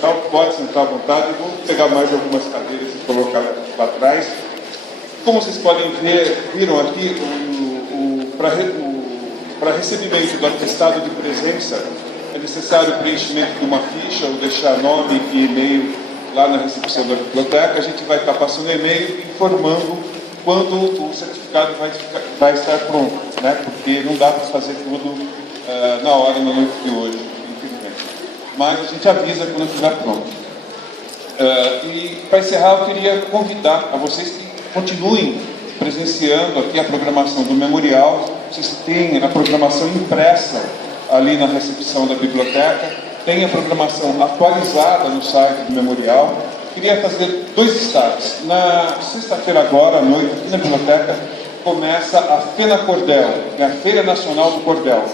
tal, pode sentar à vontade. Eu vou pegar mais algumas cadeiras e colocar lá atrás. Como vocês podem ver, viram aqui, para recebimento do atestado de presença, é necessário o preenchimento de uma ficha, ou deixar nome e e-mail lá na recepção da biblioteca. A gente vai estar passando e-mail informando quando o certificado vai estar pronto, né? Porque não dá para fazer tudo na hora, na noite de hoje, infelizmente. Mas a gente avisa quando estiver pronto. E para encerrar, eu queria convidar a vocês que continuem presenciando aqui a programação do memorial. Vocês têm a programação impressa ali na recepção da biblioteca, tem a programação atualizada no site do memorial. Queria fazer dois destaques. Na sexta-feira agora, à noite, aqui na biblioteca, começa a Fena Cordel, a Feira Nacional do Cordel.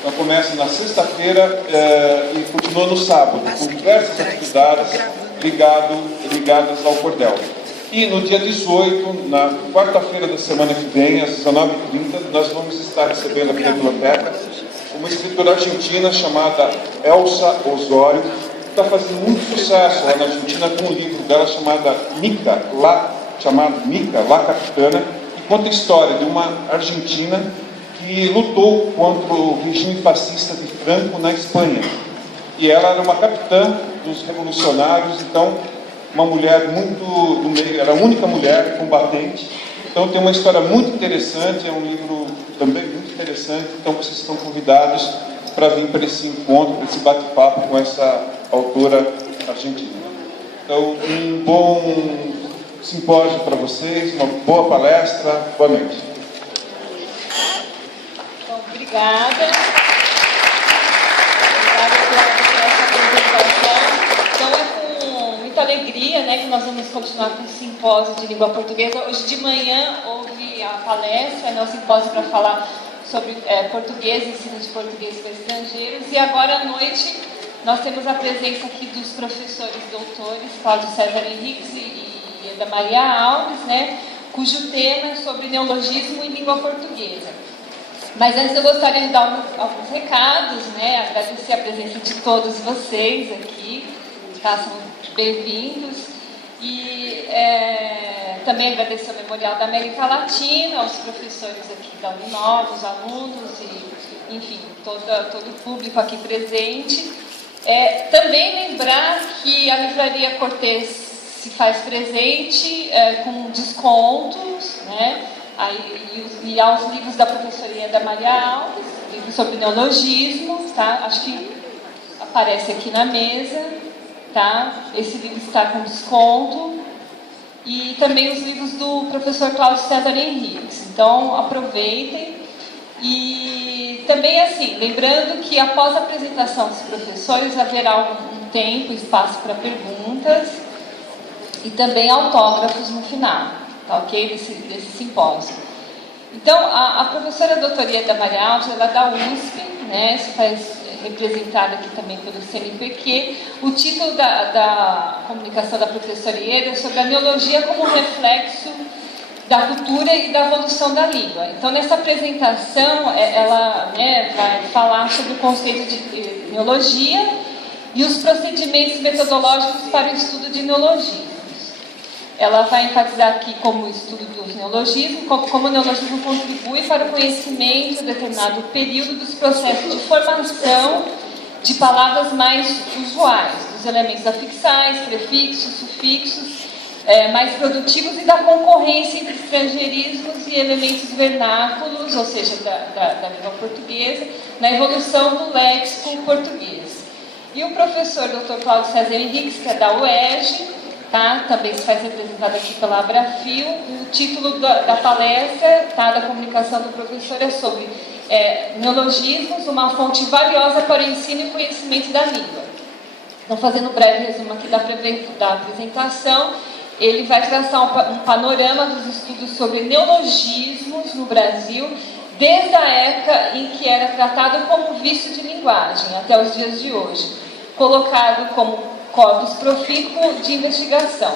Então começa na sexta-feira e continua no sábado, com diversas atividades ligadas ao cordel. E no dia 18, na quarta-feira da semana que vem, às 19h30, nós vamos estar recebendo aqui na biblioteca uma escritora argentina chamada Elsa Osório, que está fazendo muito sucesso lá na Argentina com um livro dela chamado Mica, La Capitana, que conta a história de uma argentina que lutou contra o regime fascista de Franco na Espanha. E ela era uma capitã dos revolucionários, então uma mulher muito do meio, era a única mulher combatente. Então tem uma história muito interessante, é um livro também muito interessante. Então vocês estão convidados para vir para esse encontro, para esse bate-papo com essa autora argentina. Então, um bom simpósio para vocês, uma boa palestra, boa noite. Bom, obrigada. Por essa apresentação. Então é com muita alegria, né, que nós vamos continuar com o simpósio de língua portuguesa. Hoje de manhã houve a palestra, né, o simpósio para falar sobre português, ensino de português para estrangeiros. E agora à noite nós temos a presença aqui dos professores doutores Cláudio César Henriques e da Maria Alves, né, cujo tema é sobre neologismo em língua portuguesa. Mas antes eu gostaria de dar alguns recados, né, agradecer a presença de todos vocês aqui, são bem-vindos, e também agradecer ao Memorial da América Latina, aos professores aqui da Uninova, os alunos e, enfim, todo o público aqui presente. Também lembrar que a Livraria Cortês se faz presente com descontos, né? E aos livros da professoria da Maria Alves, livros sobre neologismo, tá? Acho que aparece aqui na mesa, tá? Esse livro está com desconto. E também os livros do professor Cláudio César Henriques. Então, aproveitem. E também, assim, lembrando que após a apresentação dos professores, haverá um tempo, espaço para perguntas e também autógrafos no final, tá ok? Desse simpósio. Então, a professora doutora da Maria Alves, ela é da USP, né? Se faz representada aqui também pelo CNPq. O título da comunicação da professora Ieda é sobre a neologia como reflexo da cultura e da evolução da língua. Então, nessa apresentação, ela, né, vai falar sobre o conceito de neologia e os procedimentos metodológicos para o estudo de neologismos. Ela vai enfatizar aqui como o estudo dos neologismos, como o neologismo contribui para o conhecimento em determinado período dos processos de formação de palavras mais usuais, dos elementos afixais, prefixos, sufixos, mais produtivos e da concorrência entre estrangeirismos e elementos vernáculos, ou seja, da língua portuguesa, na evolução do léxico português. E o professor Dr. Cláudio César Henriques, que é da UERJ, tá? Também se faz representado aqui pela Abrafil. O título da palestra, tá, da comunicação do professor é sobre neologismos, uma fonte valiosa para o ensino e conhecimento da língua. Então, fazendo um breve resumo aqui da apresentação, ele vai traçar um panorama dos estudos sobre neologismos no Brasil, desde a época em que era tratado como vício de linguagem, até os dias de hoje, colocado como corpus profícuo de investigação.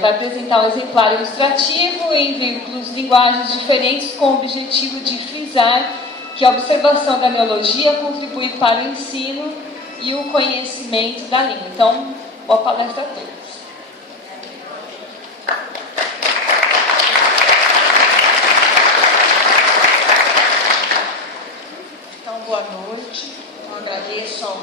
Vai apresentar um exemplar ilustrativo em veículos linguagens diferentes com o objetivo de frisar que a observação da neologia contribui para o ensino e o conhecimento da língua. Então, boa palestra a todos. Então, boa noite. Eu agradeço à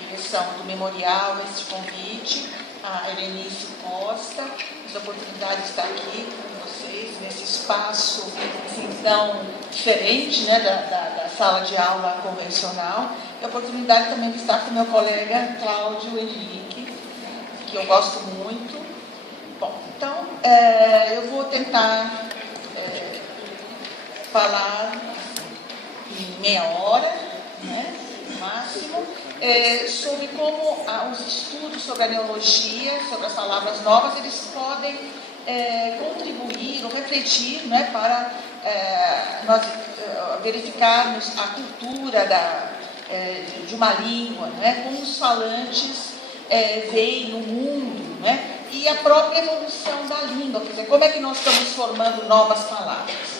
direção do Memorial esse convite, a Helenice Costa, essa oportunidade de estar aqui com vocês, nesse espaço assim, tão diferente, né, da sala de aula convencional, e a oportunidade também de estar com meu colega Cláudio Henrique, que eu gosto muito. Bom, então, eu vou tentar falar em meia hora, né, no máximo, sobre como os estudos sobre a neologia, sobre as palavras novas, eles podem contribuir ou refletir, né, para nós verificarmos a cultura de uma língua, né, como os falantes veem no mundo, né, e a própria evolução da língua, quer dizer, como é que nós estamos formando novas palavras.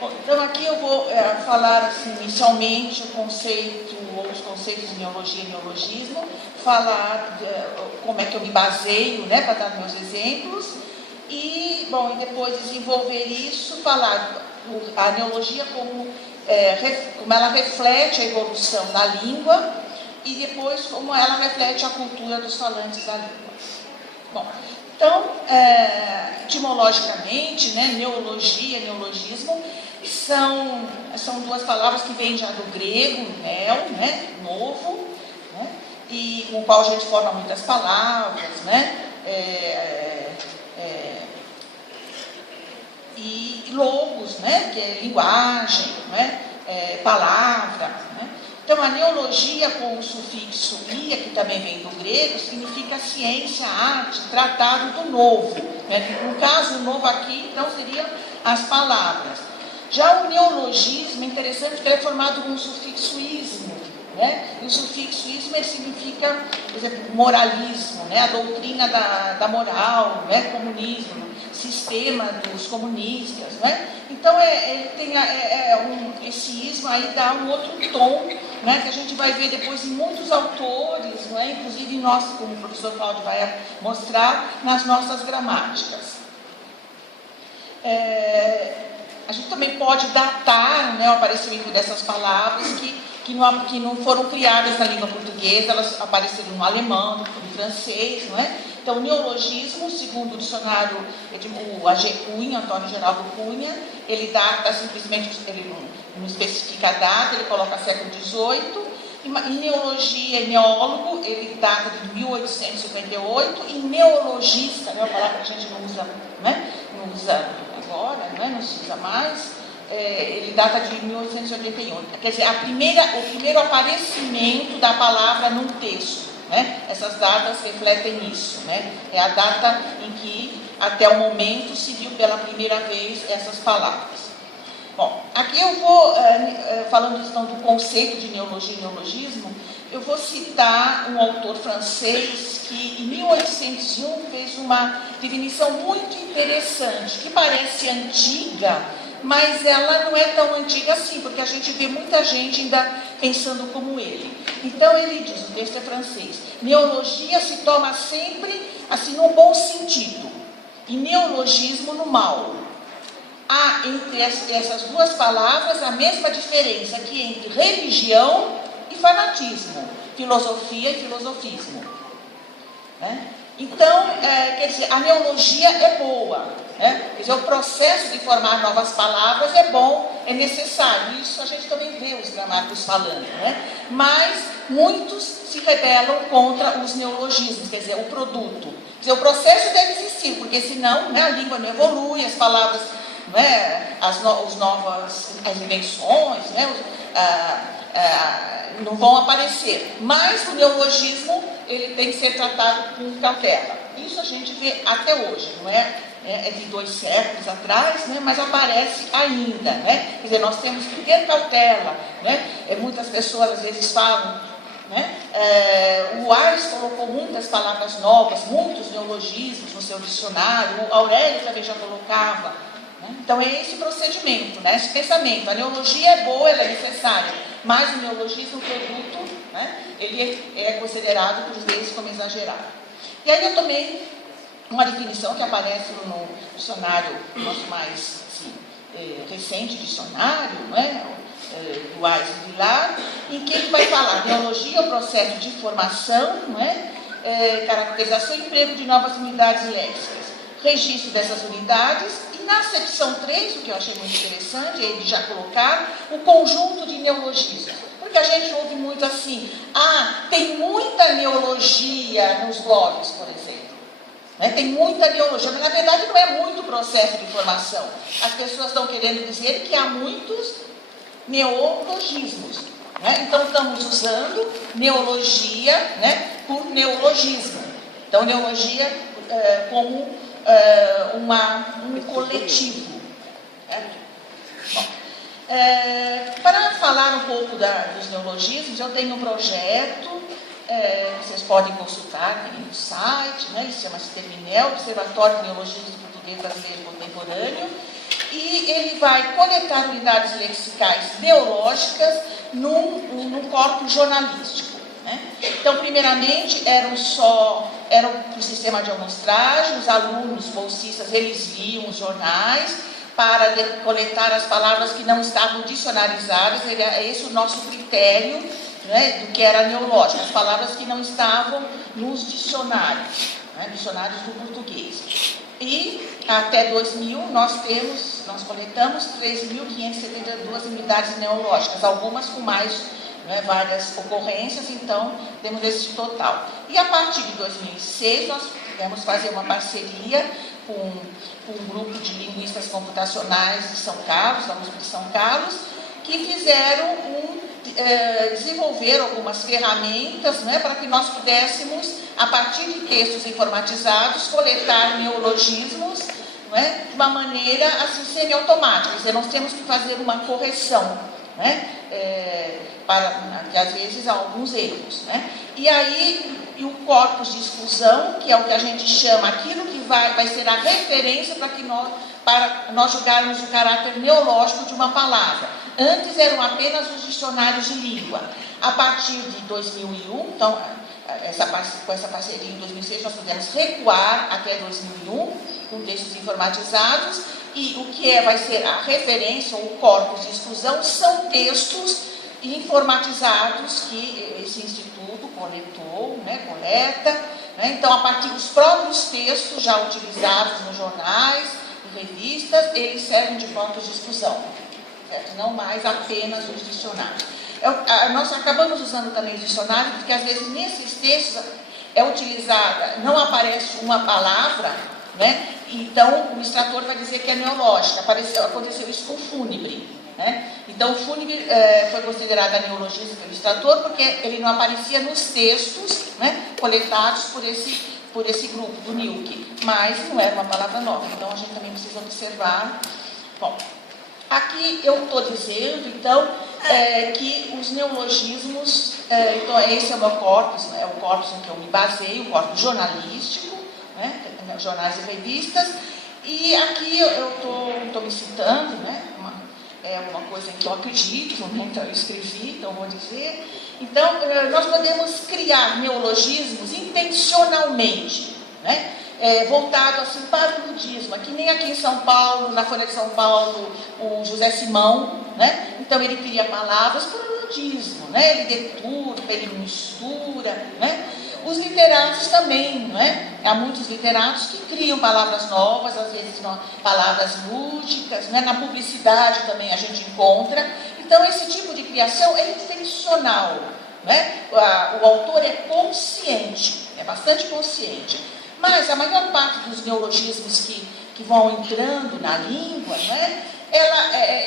Bom, então aqui eu vou falar assim, inicialmente o conceito ou os conceitos de neologia e neologismo, falar como é que eu me baseio, né, para dar meus exemplos e, bom, e depois desenvolver isso, falar a neologia como ela reflete a evolução da língua e depois como ela reflete a cultura dos falantes da língua. Bom, então, etimologicamente, né, neologia e neologismo são duas palavras que vêm já do grego, neo, né, novo, né, e com o qual a gente forma muitas palavras, né, e logos, né, que é linguagem, né, palavra, né. Então, a neologia com o sufixo ia, que também vem do grego, significa ciência, arte, tratado do novo. Né? No caso, o novo aqui, então, seriam as palavras. Já o neologismo, é interessante que ele é formado com o sufixo ismo. Né? E o sufixo ismo ele significa, por exemplo, moralismo, né? A doutrina da moral, né? Comunismo, sistema dos comunistas. Né? Então, esse ismo aí dá um outro tom, né, que a gente vai ver depois em muitos autores, né, inclusive nós, como o professor Cláudio vai mostrar, nas nossas gramáticas. A gente também pode datar, né, o aparecimento dessas palavras que não foram criadas na língua portuguesa, elas apareceram no alemão, no francês, não é? Então, o neologismo, segundo o dicionário, o A.G. Cunha, Antônio Geraldo Cunha, ele data simplesmente, ele não especifica a data, ele coloca século XVIII, e neologia e neólogo, ele data de 1858, e neologista, né, uma palavra que a gente não usa, né, não usa agora, né, não se usa mais, ele data de 1888. Quer dizer, o primeiro aparecimento da palavra num texto. Né? Essas datas refletem isso. Né? É a data em que, até o momento, se viu pela primeira vez essas palavras. Bom, aqui eu vou, falando então do conceito de neologia e neologismo, eu vou citar um autor francês que, em 1801, fez uma definição muito interessante, que parece antiga, mas ela não é tão antiga assim, porque a gente vê muita gente ainda pensando como ele. Então ele diz, o texto é francês, neologia se toma sempre assim no bom sentido, e neologismo no mal. Há entre essas duas palavras a mesma diferença que entre religião e fanatismo, filosofia e filosofismo. Né? Então, quer dizer, a neologia é boa, né? Quer dizer, o processo de formar novas palavras é bom, é necessário. Isso a gente também vê os gramáticos falando, né? Mas muitos se rebelam contra os neologismos, quer dizer, o produto. Quer dizer, o processo deve existir, porque senão, né, a língua não evolui, as palavras, né, as invenções, né, não vão aparecer. Mas o neologismo ele tem que ser tratado com cautela. Isso a gente vê até hoje, não é? É de 2 séculos atrás, né? Mas aparece ainda, né? Quer dizer, nós temos que ter cautela, né? Muitas pessoas às vezes falam, né? O Aires colocou muitas palavras novas, muitos neologismos no seu dicionário, o Aurélio também já colocava. Né? Então é esse procedimento, né? Esse pensamento. A neologia é boa, ela é necessária, mas o neologismo é um produto, né? Ele é considerado, por vezes, como exagerado. E aí eu tomei uma definição que aparece no dicionário, nosso mais assim, recente dicionário, né? Do Ais e Vilar, em que ele vai falar: neologia é o processo de formação, né? Caracterização e emprego de novas unidades léxicas, registro dessas unidades, e na secção 3, o que eu achei muito interessante, é ele já colocar o conjunto de neologismos. Porque a gente ouve muito assim: tem muita neologia nos blogs, por exemplo. Né? Tem muita neologia, mas na verdade não é muito processo de formação. As pessoas estão querendo dizer que há muitos neologismos. Né? Então estamos usando neologia, né, por neologismo. Então neologia como um coletivo. Bom, para falar um pouco dos neologismos, eu tenho um projeto, vocês podem consultar aqui no site, né, ele chama-se Terminel, Observatório de Neologismos do Português Brasileiro Contemporâneo, e ele vai coletar unidades lexicais neológicas num corpus jornalístico. Né? Então, primeiramente, era um sistema de amostragem, os alunos bolsistas, eles liam os jornais para coletar as palavras que não estavam dicionarizadas. É esse o nosso critério, né, do que era neológico, as palavras que não estavam nos dicionários, né, dicionários do português. E até 2000 nós coletamos 3.572 unidades neológicas, algumas com mais, né, várias ocorrências, então temos esse total. E a partir de 2006 nós tivemos fazer uma parceria com um grupo de linguistas computacionais de São Carlos, da USP de São Carlos, que fizeram desenvolver algumas ferramentas, né, para que nós pudéssemos, a partir de textos informatizados, coletar neologismos, né, de uma maneira assim, semi-automática. Quer dizer, nós temos que fazer uma correção, né, que às vezes há alguns erros. Né? E aí, o corpus de exclusão, que é o que a gente chama, aquilo que vai ser a referência para nós julgarmos o caráter neológico de uma palavra. Antes eram apenas os dicionários de língua. A partir de 2001, então, com essa parceria em 2006, nós pudemos recuar até 2001, com textos informatizados, e o que vai ser a referência, ou o corpus de exclusão, são textos informatizados que esse instituto coletou, né, coleta. Né? Então, a partir dos próprios textos já utilizados nos jornais e revistas, eles servem de corpus de exclusão. Certo? Não mais apenas os dicionários. Nós acabamos usando também os dicionários, porque às vezes nesses textos é utilizada, não aparece uma palavra, né? Então o extrator vai dizer que é neológica. Aconteceu isso com fúnebre. Né? Então o fúnebre foi considerado neologismo pelo extrator, porque ele não aparecia nos textos, né, coletados por esse grupo, do NILC, mas não era uma palavra nova. Então a gente também precisa observar. Bom, aqui eu estou dizendo, então, que os neologismos, então esse é o meu corpus, né, é o corpus em que eu me baseio, o corpus jornalístico, né, jornais e revistas, e aqui eu estou me citando, né, é uma coisa em que eu acredito, né, então eu escrevi, então vou dizer. Então, nós podemos criar neologismos intencionalmente, né? Voltado assim para o ludismo, que nem aqui em São Paulo, na Folha de São Paulo, o José Simão, né? Então ele cria palavras para o ludismo, né? Ele deturpa, ele mistura, né? Os literatos também, não é? Há muitos literatos que criam palavras novas, às vezes palavras lúdicas, né? Na publicidade também a gente encontra. Então esse tipo de criação é intencional, né? O autor é consciente, é bastante consciente. Mas a maior parte dos neologismos que vão entrando na língua, né?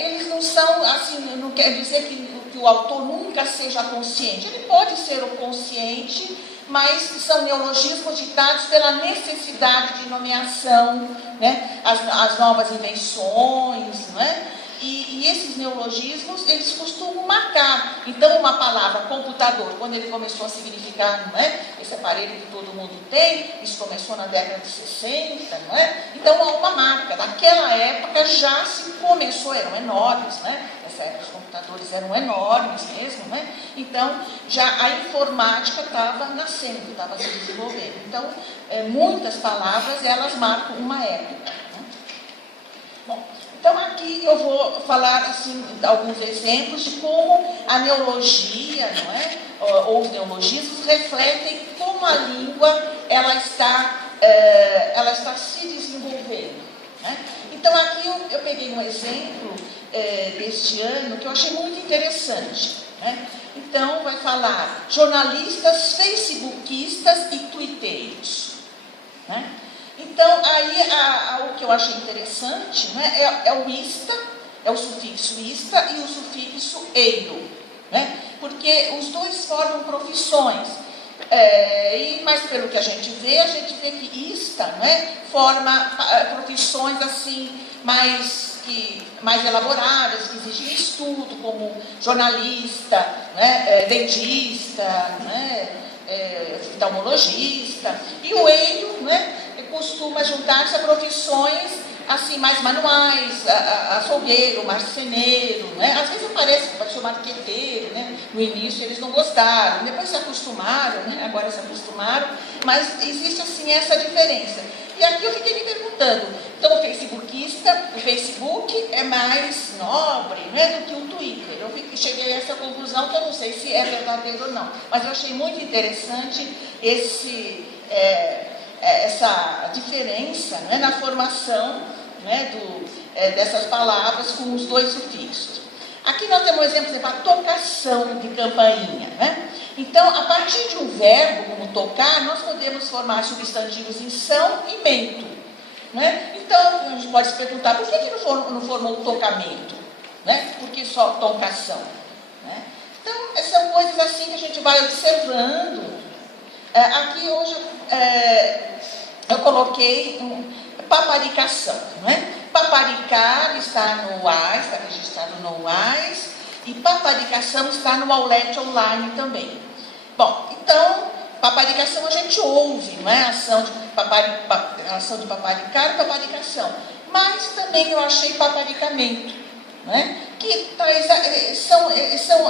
Eles não são, assim, não quer dizer que o autor nunca seja consciente. Ele pode ser o consciente, mas são neologismos ditados pela necessidade de nomeação, né? As novas invenções, né? E esses neologismos, eles costumam marcar. Então, uma palavra computador, quando ele começou a significar, não é? Esse aparelho que todo mundo tem, isso começou na década de 60, não é? Então, há uma marca. Naquela época já se começou, eram enormes, né? Nessa época os computadores eram enormes mesmo, né? Então, já a informática estava nascendo, estava se desenvolvendo. Então, muitas palavras, elas marcam uma época. Né? Bom, então aqui eu vou falar assim, alguns exemplos de como a neologia, não é? Ou os neologismos refletem como a língua ela está se desenvolvendo. Né? Então aqui eu peguei um exemplo deste ano que eu achei muito interessante. Né? Então vai falar jornalistas facebookistas e twitteiros. Né? Então, aí o que eu achei interessante, né, é o ista, é o sufixo ista e o sufixo eiro, né, porque os dois formam profissões. Mas pelo que a gente vê que ista, né, forma profissões assim, mais elaboradas, que exigem estudo, como jornalista, né, dentista, né, oftalmologista, e o eiro, né, costuma juntar-se a profissões assim, mais manuais, açougueiro, marceneiro, né? Às vezes apareceu marqueteiro, né? No início eles não gostaram, depois se acostumaram, né? Agora se acostumaram, mas existe assim essa diferença. E aqui eu fiquei me perguntando, então o Facebook é mais nobre, né, do que o Twitter. Eu cheguei a essa conclusão que eu não sei se é verdadeiro ou não, mas eu achei muito interessante essa diferença, né, na formação, né, dessas palavras com os dois sufixos. Aqui nós temos um exemplo, a tocação de campainha. Né? Então, a partir de um verbo, como tocar, nós podemos formar substantivos em são e mento. Né? Então, a gente pode se perguntar, por que não formou o tocamento? Né? Por que só tocação? Né? Então, são coisas assim que a gente vai observando. Aqui hoje eu coloquei paparicação, não é? Paparicar está no UAS, está registrado no UAS, e paparicação está no Aulete Online também. Bom, então, paparicação a gente ouve, não é? Ação de paparicar e paparicação. Mas também eu achei paparicamento, não é? Que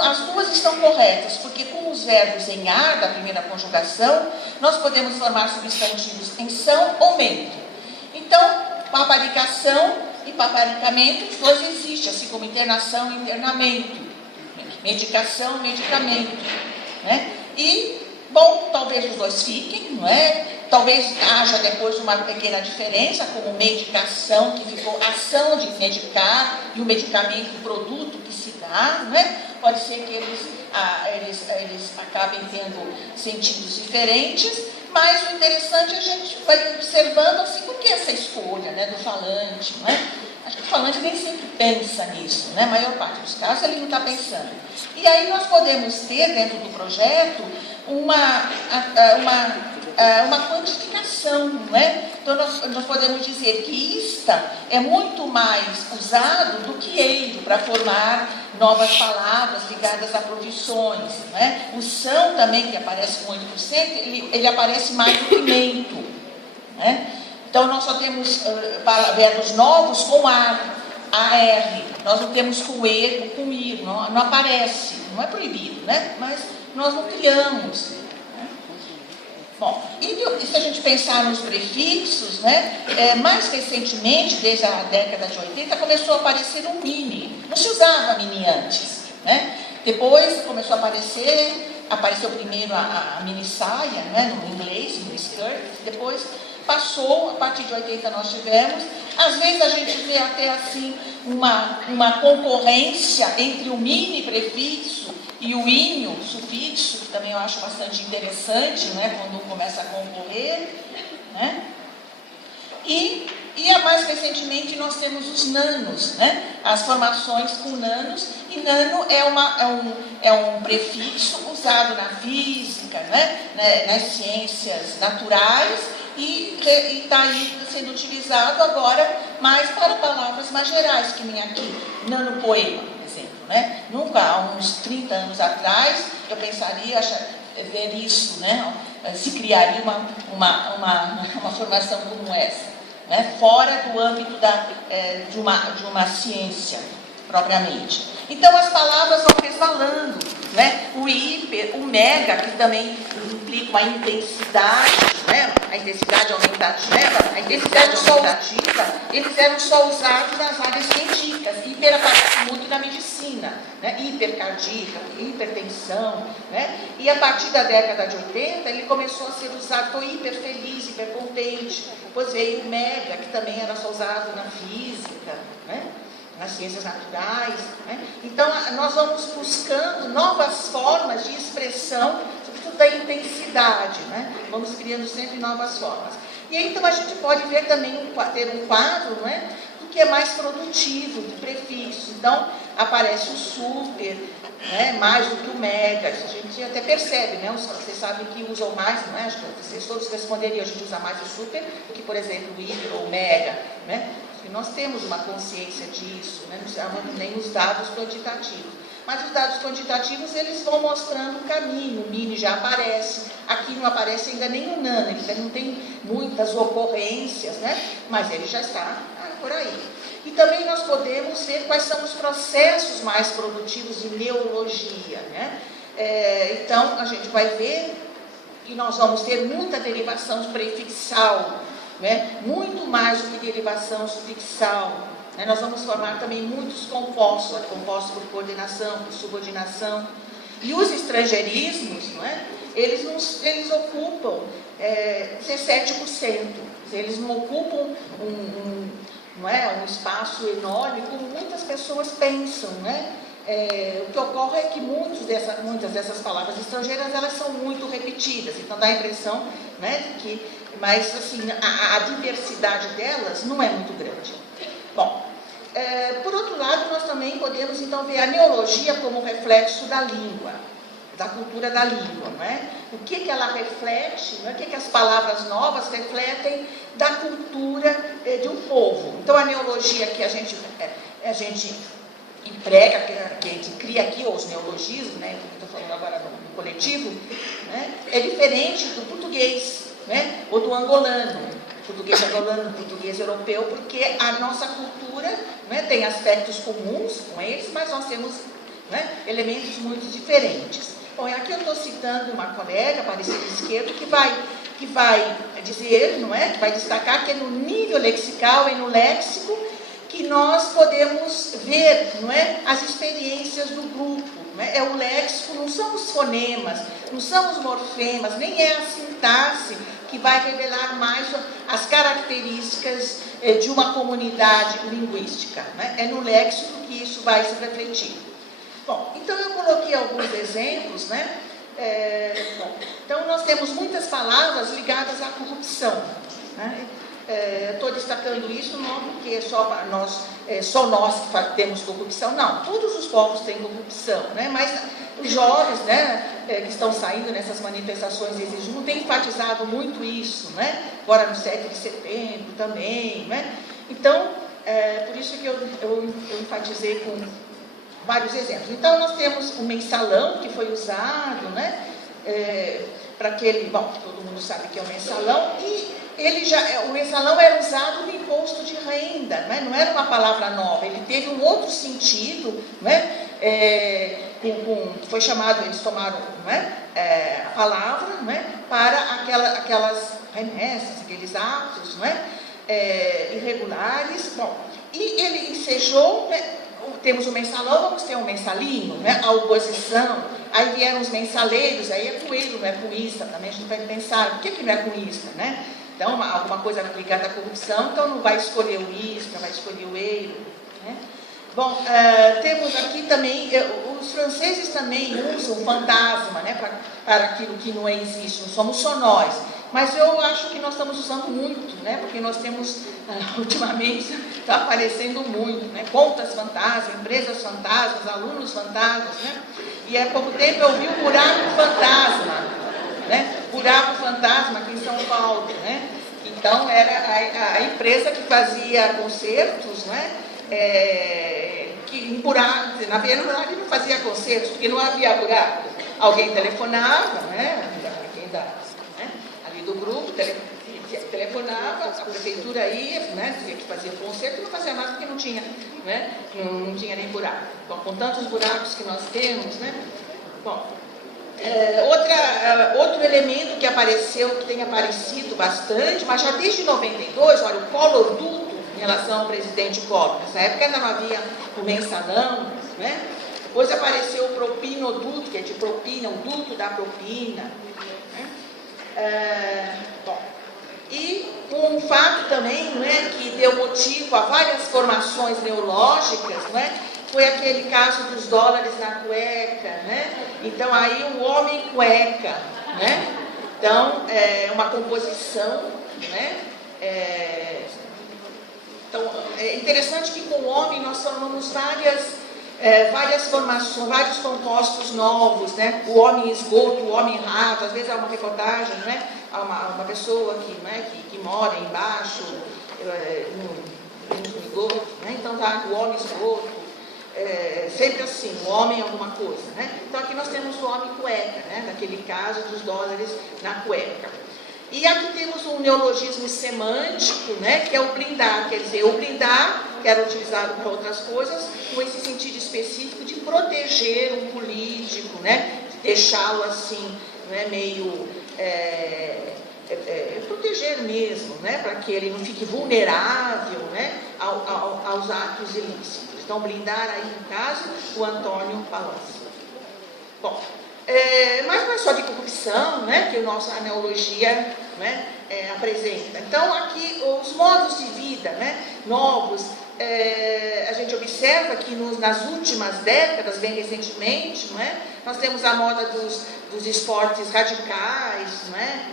as duas estão corretas, porque com os verbos em ar, da primeira conjugação, nós podemos formar substantivos em são ou mento. Então, paparicação e paparicamento, os dois existem, assim como internação e internamento, medicação e medicamento. Né? E, bom, talvez os dois fiquem, não é? Talvez haja depois uma pequena diferença, como medicação, que ficou ação de medicar, e o medicamento, o produto que se dá, não é? Pode ser que eles acabem tendo sentidos diferentes, mas o interessante é a gente vai observando assim, por que essa escolha, né, do falante, não é? Acho que o falante nem sempre pensa nisso, né? A maior parte dos casos ele não está pensando. E aí nós podemos ter dentro do projeto uma quantificação, não é? Então nós podemos dizer que ista é muito mais usado do que eiro para formar novas palavras ligadas a profissões, não é? O são também, que aparece com 8%, ele aparece mais do que mento, né? Então nós só temos verbos novos com ar, nós não temos com er, com ir, não aparece, não é proibido, né? Mas nós não criamos. Bom, e se a gente pensar nos prefixos, né, mais recentemente, desde a década de 80, começou a aparecer um mini. Não se usava mini antes, né? Depois começou a apareceu primeiro a mini saia, né, no inglês, mini skirt, depois passou, a partir de 80 nós tivemos. Às vezes a gente vê até assim uma concorrência entre o mini prefixo e o inho, sufixo, que também eu acho bastante interessante, né, quando um começa a concorrer, né? E mais recentemente nós temos os nanos, né? As formações com nanos, e nano é um prefixo usado na física, né? Nas ciências naturais, e está aí sendo utilizado agora mais para palavras mais gerais, que nem aqui, nanopoema, por exemplo, né? Nunca, há uns 30 anos atrás, eu pensaria ver isso, né? Se criaria uma formação como essa, né? Fora do âmbito de uma ciência propriamente. Então as palavras vão resvalando, né? O hiper, o mega, que também implica uma intensidade, né? A intensidade aumentativa, eles eram só usados nas áreas científicas. Hiper aparece muito na medicina, né? Hipercardíaca, hipertensão, né? E a partir da década de 80 ele começou a ser usado, foi hiper feliz, hiper contente. Depois veio o mega, que também era só usado na física, né? Nas ciências naturais, né? Então nós vamos buscando novas formas de expressão, sobretudo da intensidade, né? Vamos criando sempre novas formas. E aí, então a gente pode ver também ter um quadro, né, do que é mais produtivo, de prefixos. Então aparece o super, né, mais do que o mega. Isso a gente até percebe, né? Vocês sabem que usam mais, não é? Acho que vocês todos responderiam, a gente usa mais o super do que, por exemplo, o hiper ou o mega, né? E nós temos uma consciência disso, né? Não usamos nem os dados quantitativos. Mas os dados quantitativos, eles vão mostrando o caminho. O mini já aparece, aqui não aparece ainda nem o nano, ele ainda não tem muitas ocorrências, né? Mas ele já está por aí. E também nós podemos ver quais são os processos mais produtivos de neurologia, né? Então, a gente vai ver que nós vamos ter muita derivação prefixal, né? Muito mais do que derivação sufixal. Né? Nós vamos formar também muitos compostos, compostos por coordenação, por subordinação. E os estrangeirismos, não é? Eles ocupam 17%. Eles não ocupam um espaço enorme, como muitas pessoas pensam, né? O que ocorre é que muitas dessas palavras estrangeiras, elas são muito repetidas, então dá a impressão, né, mas assim, a diversidade delas não é muito grande. Bom, por outro lado, nós também podemos então ver a neologia como reflexo da língua, da cultura da língua, não é? O que ela reflete, não é? O que as palavras novas refletem da cultura de um povo. Então a neologia que a gente emprega, que a gente cria aqui, ou os neologismos, né, que estou falando agora no coletivo, né, é diferente do português, né, ou do angolano, português angolano, português europeu, porque a nossa cultura, né, tem aspectos comuns com eles, mas nós temos, né, elementos muito diferentes. Bom, aqui eu estou citando uma colega, Aparecida Izquierdo, que vai dizer, não é, que vai destacar que é no nível lexical e no léxico que nós podemos ver, não é, as experiências do grupo. Não é? É o léxico, não são os fonemas, não são os morfemas, nem é a sintaxe que vai revelar mais as características de uma comunidade linguística. Né? É no léxico que isso vai se refletir. Bom, então eu coloquei alguns exemplos, né? Então nós temos muitas palavras ligadas à corrupção. Né? Estou destacando isso não porque só nós que temos corrupção, não, todos os povos têm corrupção, né? Mas os jovens, né, que estão saindo nessas manifestações de jejum têm enfatizado muito isso, né? Agora no 7 de setembro também, né? Então, por isso que eu enfatizei com vários exemplos. Então nós temos o mensalão que foi usado, né? Para aquele, bom, todo mundo sabe que é o mensalão, e o mensalão era usado no imposto de renda, né? Não era uma palavra nova, ele teve um outro sentido, né? Foi chamado, eles tomaram, né, a palavra, né, para aquelas remessas, aqueles atos, né, irregulares. Bom, e ele ensejou, né, temos o mensalão, vamos ter um mensalinho, né, a oposição, aí vieram os mensaleiros, aí é coelho, não é cuísta, também a gente vai pensar, por que não é cuísta, né? Então, alguma coisa ligada à corrupção, então não vai escolher o isca, vai escolher o eiro, né? Bom, temos aqui também, os franceses também usam fantasma, né, para aquilo que não existe, não somos só nós. Mas eu acho que nós estamos usando muito, né, porque nós temos, ultimamente, está aparecendo muito, né, contas fantasmas, empresas fantasmas, alunos fantasmas, né, e há pouco tempo eu vi o buraco fantasma, né, buraco fantasma aqui em São Paulo, né, então era a empresa que fazia concertos, né, que em buraco, Na verdade, não fazia concertos, porque não havia buraco. Alguém telefonava, né? Ali do grupo, telefonava, a prefeitura ia, né? Tinha que fazer concerto, não fazia nada porque não tinha, né? Não tinha nem buraco. Bom, com tantos buracos que nós temos, né? Bom, outro elemento que apareceu, que tem aparecido bastante, mas já desde 92, olha, o Collor Duto, em relação ao presidente Collor. Nessa época ainda não havia o mensalão, né? Depois apareceu o propinoduto, que é de propina, o duto da propina. Né? Bom, e um fato também, né, que deu motivo a várias formações neológicas, né, foi aquele caso dos dólares na cueca, né? Então aí o homem cueca, né? Então é uma composição, né? Então é interessante que com o homem nós formamos várias formações, vários compostos novos, né? O homem esgoto, o homem rato, às vezes há uma reportagem, né? Há uma pessoa que mora embaixo, no esgoto, né? Então tá o homem esgoto. Sempre assim, o homem é alguma coisa, né? Então aqui nós temos o homem cueca, né? Naquele caso dos dólares na cueca. E aqui temos um neologismo semântico, né? Que é o blindar, quer dizer, o blindar, que era utilizado para outras coisas, com esse sentido específico de proteger um político, né? De deixá-lo assim, né? Meio proteger mesmo, né? Para que ele não fique vulnerável, né? Aos atos ilícitos. Então, blindar aí, no caso, o Antônio Palocci. Bom, mas não é só de corrupção, né, que a nossa neologia, né, apresenta. Então, aqui, os modos de vida, né, novos, a gente observa que nas últimas décadas, bem recentemente, né, nós temos a moda dos esportes radicais, né,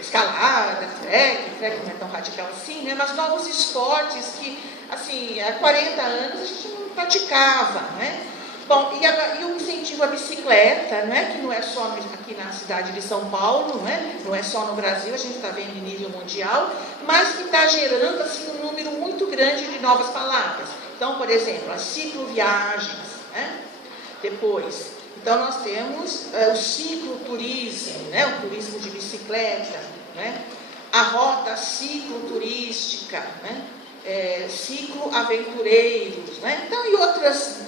escalada, trek não é tão radical assim, né, mas novos esportes que, assim, há 40 anos a gente não praticava, né? Bom, e o incentivo à bicicleta, né, que não é só aqui na cidade de São Paulo, né, não é só no Brasil, a gente está vendo em nível mundial, mas que está gerando assim, um número muito grande de novas palavras. Então, por exemplo, as cicloviagens, né? Depois, então nós temos o cicloturismo, né, o turismo de bicicleta, né? A rota cicloturística, né? Cicloaventureiros, né? Então, e outras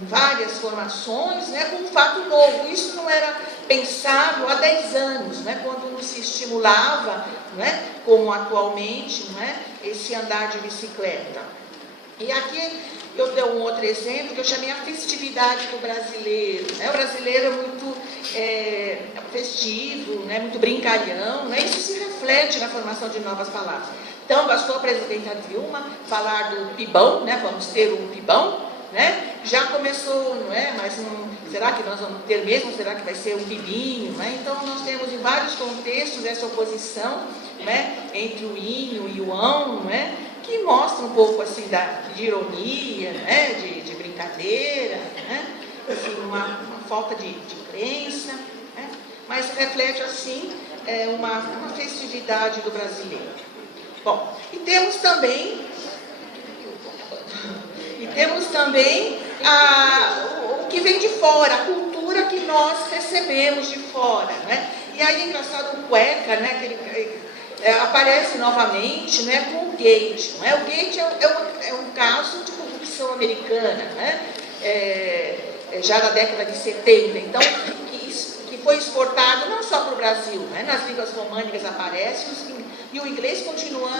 várias formações, né, com um fato novo. Isso não era pensável há 10 anos, né, quando não se estimulava, né, como atualmente, né, esse andar de bicicleta. E aqui eu dou um outro exemplo que eu chamei a festividade do brasileiro. Né? O brasileiro é muito festivo, né, muito brincalhão, né? Isso se reflete na formação de novas palavras. Então, bastou a presidenta Dilma falar do pibão, né, vamos ter um pibão, né? Já começou, não é? Mas será que nós vamos ter mesmo? Será que vai ser um pibinho? Né? Então, nós temos em vários contextos essa oposição, né, entre o inho e o ão, né, que mostra um pouco assim, de ironia, né, de brincadeira, né, assim, uma falta de crença, né, mas reflete assim uma festividade do brasileiro. Bom, e temos também o que vem de fora, a cultura que nós recebemos de fora, né? E aí é engraçado o cueca, né? Que ele aparece novamente, né, com o Gate. Né? O Gate é um caso de corrupção americana, né? Já na década de 70. Então, que foi exportado não só para o Brasil, né? Nas línguas românicas aparece, e o inglês continua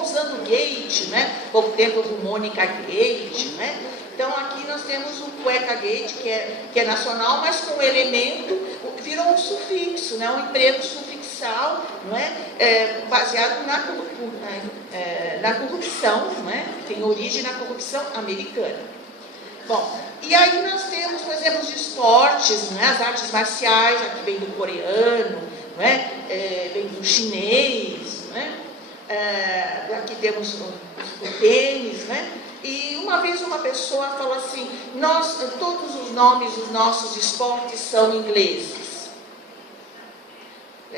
usando o Gate, né? Pouco tempo o Mônica Gate, né? Então aqui nós temos o cueca Gate, que é nacional, mas com o elemento, virou um sufixo, né? Um emprego sufixal, não é? Baseado na corrupção, né? Tem origem na corrupção americana. Bom, e aí nós temos, por exemplo, os esportes, né? As artes marciais, aqui vem do coreano, né? Vem do chinês, né? Aqui temos o tênis, né? E uma vez uma pessoa falou assim, todos os nomes dos nossos esportes são ingleses.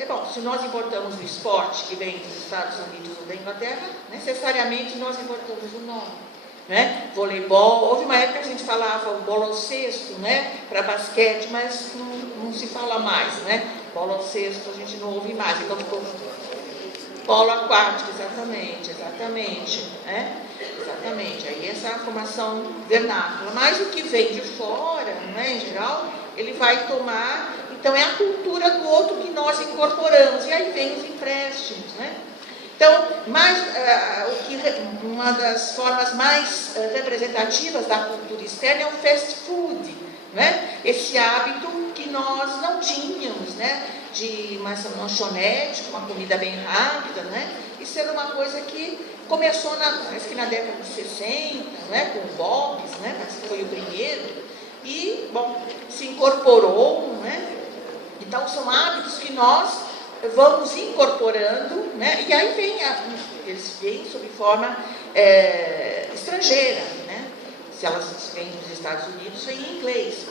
Bom, se nós importamos o esporte que vem dos Estados Unidos ou da Inglaterra, necessariamente nós importamos o nome. né? Voleibol. Houve uma época que a gente falava o bolocesto, né? Para basquete, mas não se fala mais, né? Bolocesto a gente não ouve mais, então ficou polo aquático, exatamente, né? Exatamente, aí essa formação vernácula. Mas o que vem de fora, né, em geral, ele vai tomar, então é a cultura do outro que nós incorporamos, e aí vem os empréstimos, né? Então, uma das formas mais representativas da cultura externa é o fast food, né? Esse hábito que nós não tínhamos, né? De uma lanchonete, uma comida bem rápida, né? Isso era uma coisa que começou acho que na década de 60, né? Com o Bob's, né? Mas foi o primeiro, e, bom, se incorporou, né? Então, são hábitos que nós vamos incorporando, né? E aí eles vêm sob forma estrangeira, né? Se elas vêm dos Estados Unidos, vem em inglês.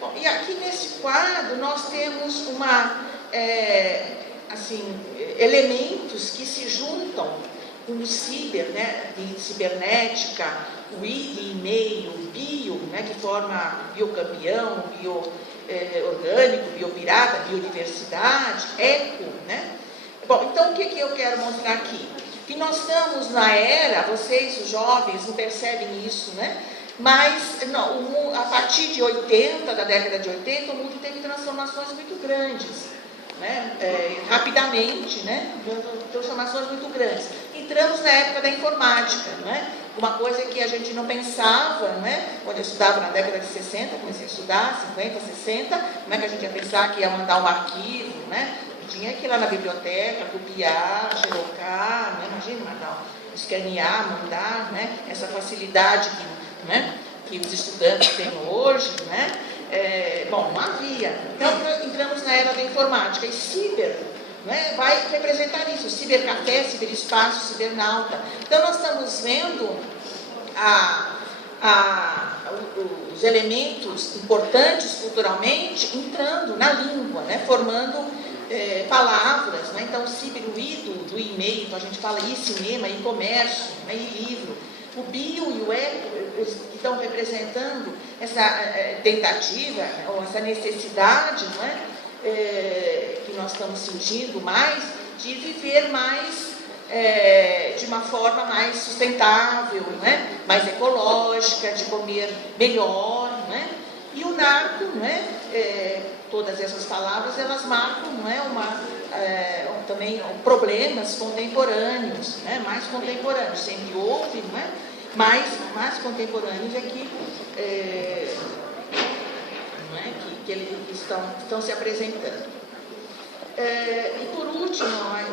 Bom, e aqui nesse quadro nós temos elementos que se juntam com o ciber, né? De cibernética, o I de e-mail, o bio, né? Que forma biocampeão, orgânico, biopirata, biodiversidade, eco, né? Bom, então o que eu quero mostrar aqui? Que nós estamos na era, vocês, os jovens, não percebem isso, né? Mas não, a partir de 80, da década de 80, o mundo teve transformações muito grandes, né? Rapidamente, né? Transformações muito grandes. Entramos na época da informática, né? Uma coisa que a gente não pensava, né? Quando eu estudava na década de 60, comecei a estudar, 50, 60, como é que a gente ia pensar que ia mandar um arquivo, né? Tinha que ir lá na biblioteca, copiar, xerocar, né? Imagina, escanear, mandar, né? Essa facilidade que os estudantes têm hoje, né? Bom, não havia. Então, entramos na era da informática. E ciber, né, vai representar isso, cibercafé, ciberespaço, cibernauta. Então, nós estamos vendo os elementos importantes culturalmente entrando na língua, né, formando palavras. Né? Então, ciber, o I do e-mail, então a gente fala e-cinema, e-comércio, né, e-livro. O bio e o eco que estão representando essa tentativa, ou essa necessidade, né, que nós estamos sentindo mais, de viver mais, de uma forma mais sustentável, né, mais ecológica, de comer melhor. Né? E o narco, né, todas essas palavras, elas marcam, né, também problemas contemporâneos, né, mais contemporâneos, sempre houve, né, mais contemporâneos aqui, que estão se apresentando. E por último,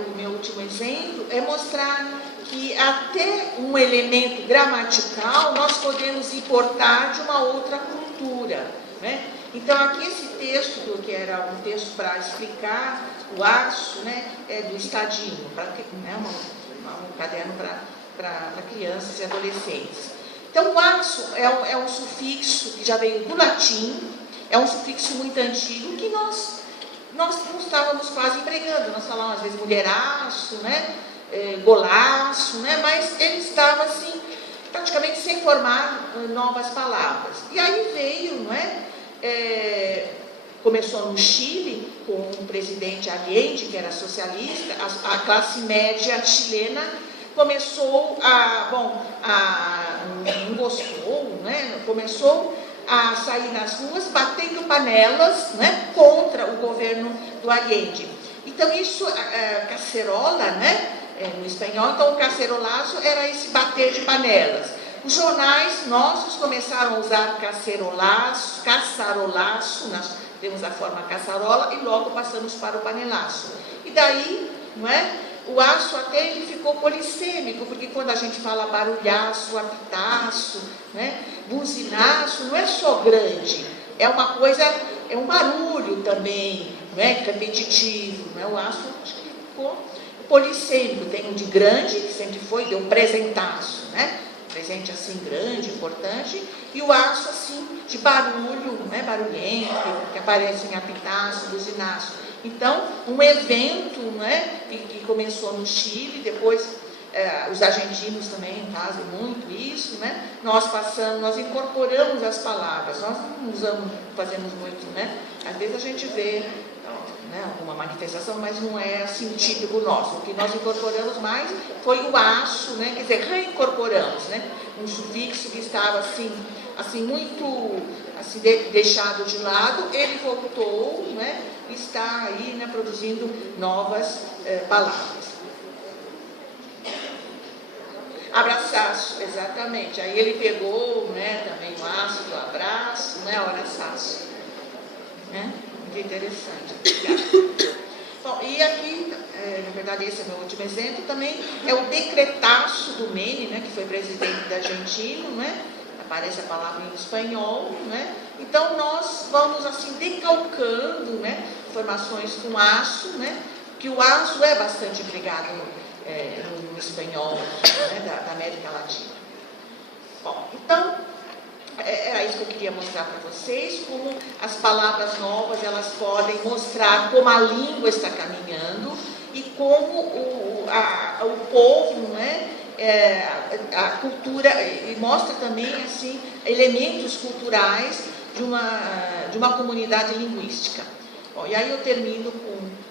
o meu último exemplo é mostrar que até um elemento gramatical nós podemos importar de uma outra cultura. Né? Então, aqui esse texto, que era um texto para explicar o aço, né, é do Estadinho, um caderno para crianças e adolescentes. Então, o aço é um sufixo que já veio do latim, é um sufixo muito antigo que nós não estávamos quase empregando. Nós falávamos, às vezes, mulheraço, né, golaço, né, mas ele estava, assim, praticamente sem formar novas palavras. E aí veio, não é? Começou no Chile, com o presidente Allende, que era socialista, a classe média chilena começou não gostou, né? Começou a sair nas ruas batendo panelas, né, contra o governo do Allende. Então isso, cacerola, né, no espanhol, então o cacerolaço era esse bater de panelas. Os jornais nossos começaram a usar caçarolaço, nós temos a forma caçarola, e logo passamos para o panelaço. E daí, não é? O aço até ele ficou polissêmico, porque quando a gente fala barulhaço, apitaço, né, buzinaço, não é só grande, é uma coisa, é um barulho também, né, repetitivo. Né? O aço acho que ficou polissêmico, tem um de grande, que sempre foi, deu um presentaço, né? Presente assim grande, importante, e o aço assim de barulho, né, barulhento, que aparece em apitaço, buzinaço. Então, um evento, né, que começou no Chile, depois os argentinos também fazem muito isso, né? Nós incorporamos as palavras, nós não fazemos muito, né? Às vezes a gente vê, né, alguma manifestação, mas não é assim típico nosso. O que nós incorporamos mais foi o aço, né? Quer dizer, reincorporamos, né? Um sufixo que estava assim muito assim, deixado de lado, ele voltou, né? E está aí, né, produzindo novas palavras. Abraçaço, exatamente. Aí ele pegou, né, também o aço do abraço, né, o abraçaço. Né? Muito interessante. Bom, e aqui, na verdade, esse é o meu último exemplo, também é o decretaço do Menem, né, que foi presidente da Argentina, né? Aparece a palavra em espanhol, né? Então nós vamos assim decalcando, né, informações com aço, né? Que o aço é bastante empregado no espanhol, né, da América Latina. Bom, então era isso que eu queria mostrar para vocês, como as palavras novas elas podem mostrar como a língua está caminhando e como o povo, né, a cultura, e mostra também assim elementos culturais de uma comunidade linguística. Bom, e aí eu termino com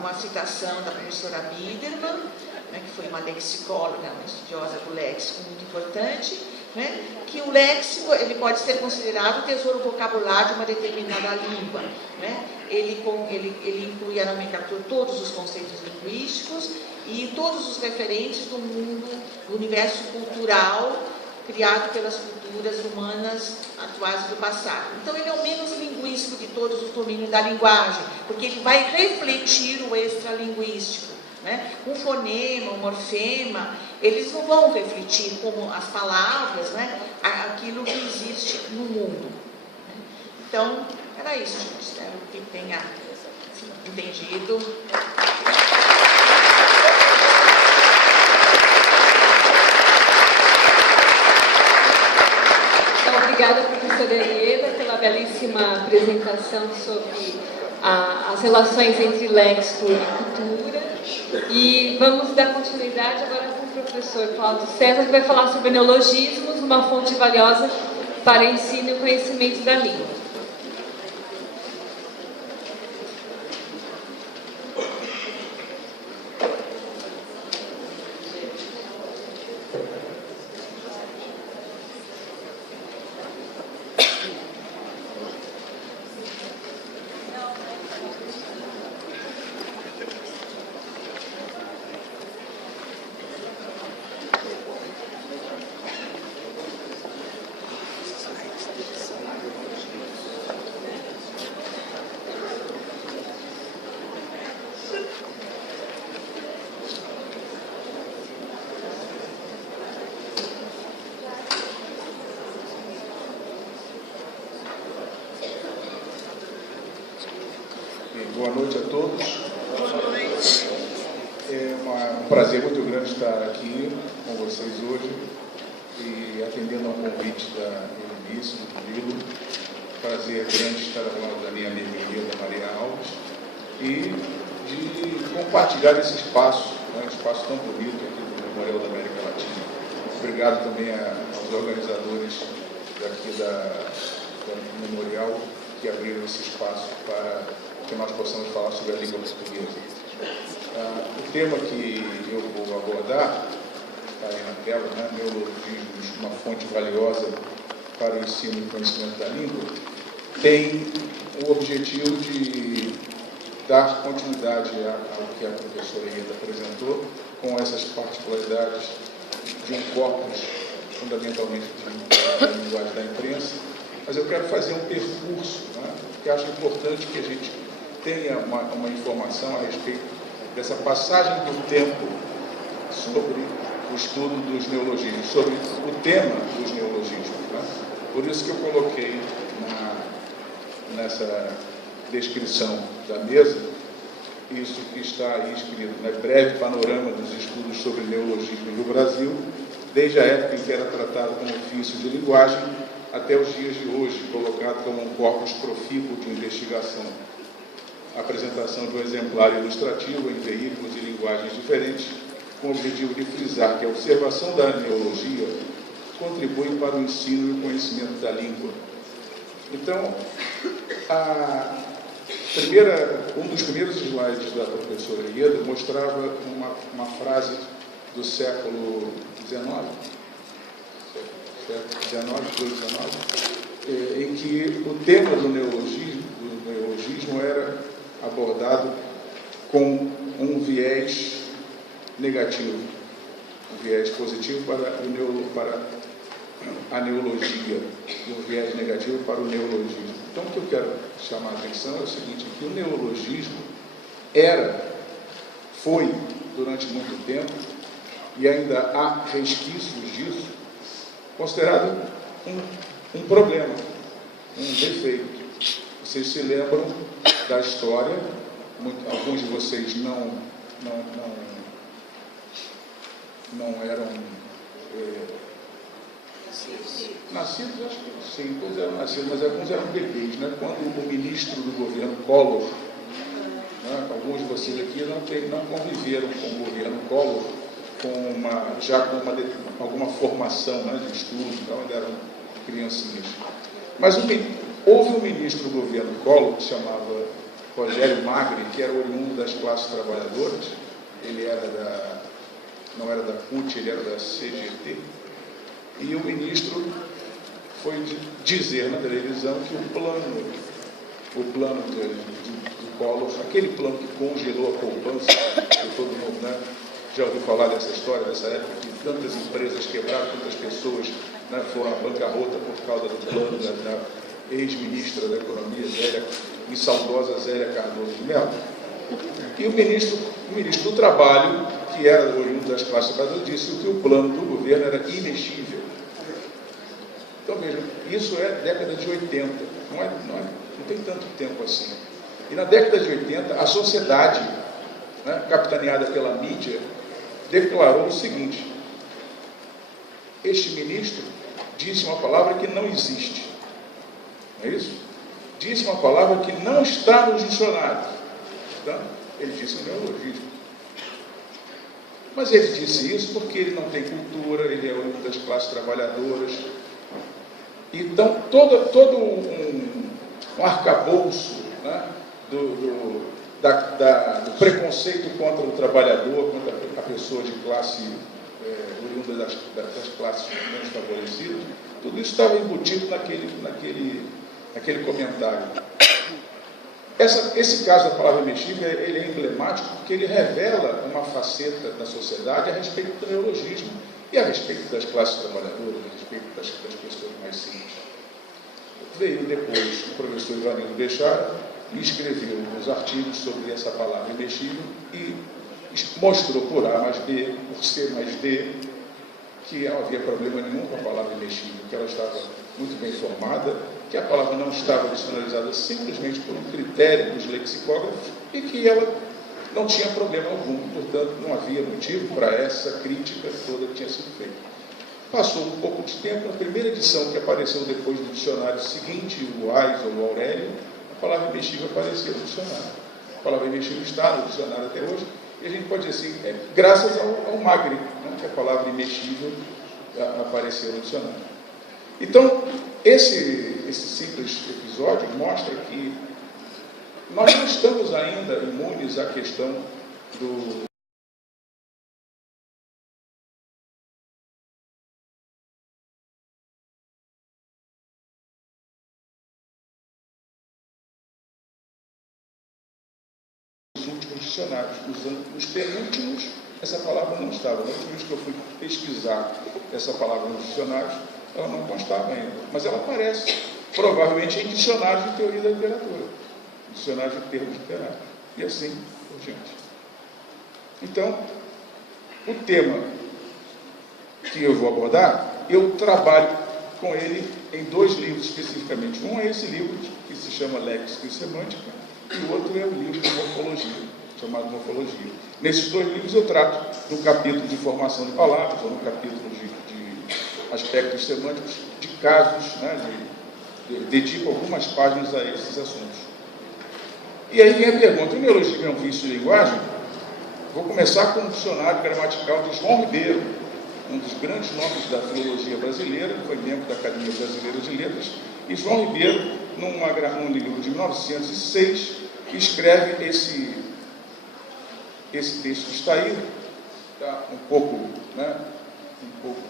uma citação da professora Biderman, né, que foi uma lexicóloga, uma estudiosa do léxico muito importante, né, que o léxico ele pode ser considerado o tesouro vocabular de uma determinada língua. Né? Ele inclui a nomenclatura, todos os conceitos linguísticos e todos os referentes do mundo, do universo cultural criado pelas culturas humanas atuais e do passado. Então, ele é o menos linguístico de todos os domínios da linguagem, porque ele vai refletir o extralinguístico. Né? Um fonema, um morfema, eles não vão refletir como as palavras, né, aquilo que existe no mundo. Então, era isso, gente. Espero que tenha entendido. Então, obrigada, professora Ieda, pela belíssima apresentação sobre as relações entre léxico e cultura. E vamos dar continuidade agora com o professor Cláudio César, que vai falar sobre neologismos, uma fonte valiosa para ensino e conhecimento da língua. Boa noite a todos. Boa noite. É um prazer muito grande estar aqui com vocês hoje e atendendo ao convite da Eunice, do Murilo. Prazer grande estar ao lado da minha amiga da Maria Alves e de compartilhar esse espaço, né, um espaço tão bonito aqui do Memorial da América Latina. Obrigado também aos organizadores daqui do Memorial que abriram esse espaço para que nós possamos falar sobre a língua portuguesa. O tema que eu vou abordar, está aí na tela, né, neologismos, uma fonte valiosa para o ensino e conhecimento da língua, tem o objetivo de dar continuidade ao que a professora Ieda apresentou, com essas particularidades de um corpus fundamentalmente da linguagem da imprensa, mas eu quero fazer um percurso, né, porque acho importante que a gente tenha uma informação a respeito dessa passagem do tempo sobre o estudo dos neologismos, sobre o tema dos neologismos. Né? Por isso que eu coloquei nessa descrição da mesa isso que está aí escrito, né? Breve panorama dos estudos sobre neologismos no Brasil, desde a época em que era tratado como ofício de linguagem até os dias de hoje, colocado como um corpus profícuo de investigação. A apresentação de um exemplar ilustrativo em veículos e linguagens diferentes com o objetivo de frisar que a observação da neologia contribui para o ensino e o conhecimento da língua. Então, um dos primeiros slides da professora Ieda mostrava uma frase do século XIX, em que o tema do neologismo era abordado com um viés negativo, um viés positivo para a neologia e um viés negativo para o neologismo. Então, o que eu quero chamar a atenção é o seguinte, que o neologismo foi, durante muito tempo, e ainda há resquícios disso, considerado um problema, um defeito. Vocês se lembram da história, alguns de vocês não eram nascidos, acho que sim, todos eram nascidos, mas alguns eram bebês, né? Quando o ministro do governo Collor, né, alguns de vocês aqui não conviveram com o governo Collor, com alguma formação, né, de estudo, então ainda eram criancinhas. Mas houve um ministro do governo Collor, que se chamava Rogério Magri, que era oriundo das classes trabalhadoras, ele não era da CUT, ele era da CGT, e o ministro foi dizer na televisão que o plano do Collor, aquele plano que congelou a poupança, que todo mundo, né, já ouviu falar dessa história, dessa época, que tantas empresas quebraram, tantas pessoas, né, foram à bancarrota por causa do plano da ex-ministra da Economia, e saudosa Zélia Cardoso de Mello. E o ministro do Trabalho, que era oriundo das classes trabalhadoras, disse que o plano do governo era imexível. Então, vejam, isso é década de 80, não tem tanto tempo assim. E na década de 80, a sociedade, né, capitaneada pela mídia, declarou o seguinte: este ministro disse uma palavra que não existe. Não é isso? Disse uma palavra que não está nos dicionários. Então, ele disse um neologismo. Mas ele disse isso porque ele não tem cultura, ele é oriundo das classes trabalhadoras. Então, todo um arcabouço, né, do preconceito contra o trabalhador, contra a pessoa de classe oriunda das classes menos favorecidas, tudo isso estava embutido naquele comentário. Esse caso da palavra imexível, ele é emblemático porque ele revela uma faceta da sociedade a respeito do neologismo e a respeito das classes trabalhadoras, a respeito das pessoas mais simples. Veio depois o professor Ivanildo Bechara e escreveu uns artigos sobre essa palavra imexível e mostrou por A mais B, por C mais D, que não havia problema nenhum com a palavra imexível, que ela estava muito bem formada, que a palavra não estava dicionarizada simplesmente por um critério dos lexicógrafos e que ela não tinha problema algum, portanto não havia motivo para essa crítica toda que tinha sido feita. Passou um pouco de tempo, na primeira edição que apareceu depois do dicionário seguinte, o Ais ou o Aurélio, a palavra imexível apareceu no dicionário. A palavra imexível está no dicionário até hoje, e a gente pode dizer assim, graças ao Magri, né, que a palavra imexível apareceu no dicionário. Então, esse simples episódio mostra que nós não estamos ainda imunes à questão do últimos dicionários, usando os penúltimos, essa palavra não estava. Nos últimos que eu fui pesquisar essa palavra nos dicionários, ela não constava ainda, mas ela aparece, provavelmente em dicionários de teoria da literatura, dicionários de termos literários, e assim por diante. Então, o tema que eu vou abordar, eu trabalho com ele em 2 livros especificamente. Um é esse livro, que se chama Léxico e Semântica, e o outro é o livro de Morfologia, chamado Morfologia. Nesses 2 livros eu trato do capítulo de formação de palavras, ou no capítulo de aspectos semânticos, de casos, né, dedico algumas páginas a esses assuntos. E aí vem a pergunta: o neologismo é um vício de linguagem? Vou começar com um dicionário gramatical de João Ribeiro, um dos grandes nomes da filologia brasileira, foi membro da Academia Brasileira de Letras, e João Ribeiro, num livro de 1906, escreve esse texto que está aí, tá um pouco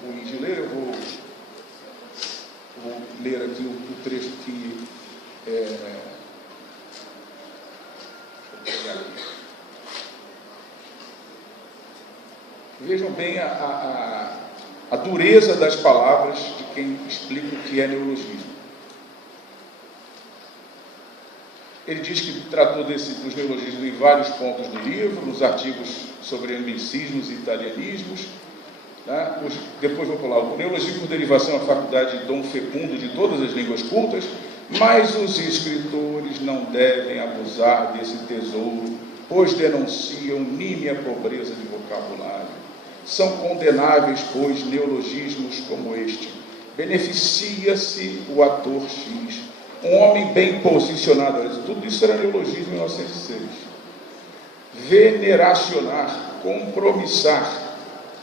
ruim de ler, eu vou ler aqui o trecho que vejam bem a dureza das palavras de quem explica o que é neologismo. Ele diz que tratou dos neologismos em vários pontos do livro, nos artigos sobre anglicismos e italianismos. Tá? Depois vou pular. O neologismo por derivação é a faculdade de dom fecundo de todas as línguas cultas, mas os escritores não devem abusar desse tesouro, pois denunciam nímia pobreza de vocabulário. São condenáveis, pois, neologismos como este. Beneficia-se o ator X, um homem bem posicionado. Tudo isso era neologismo em 1906. Veneracionar, compromissar,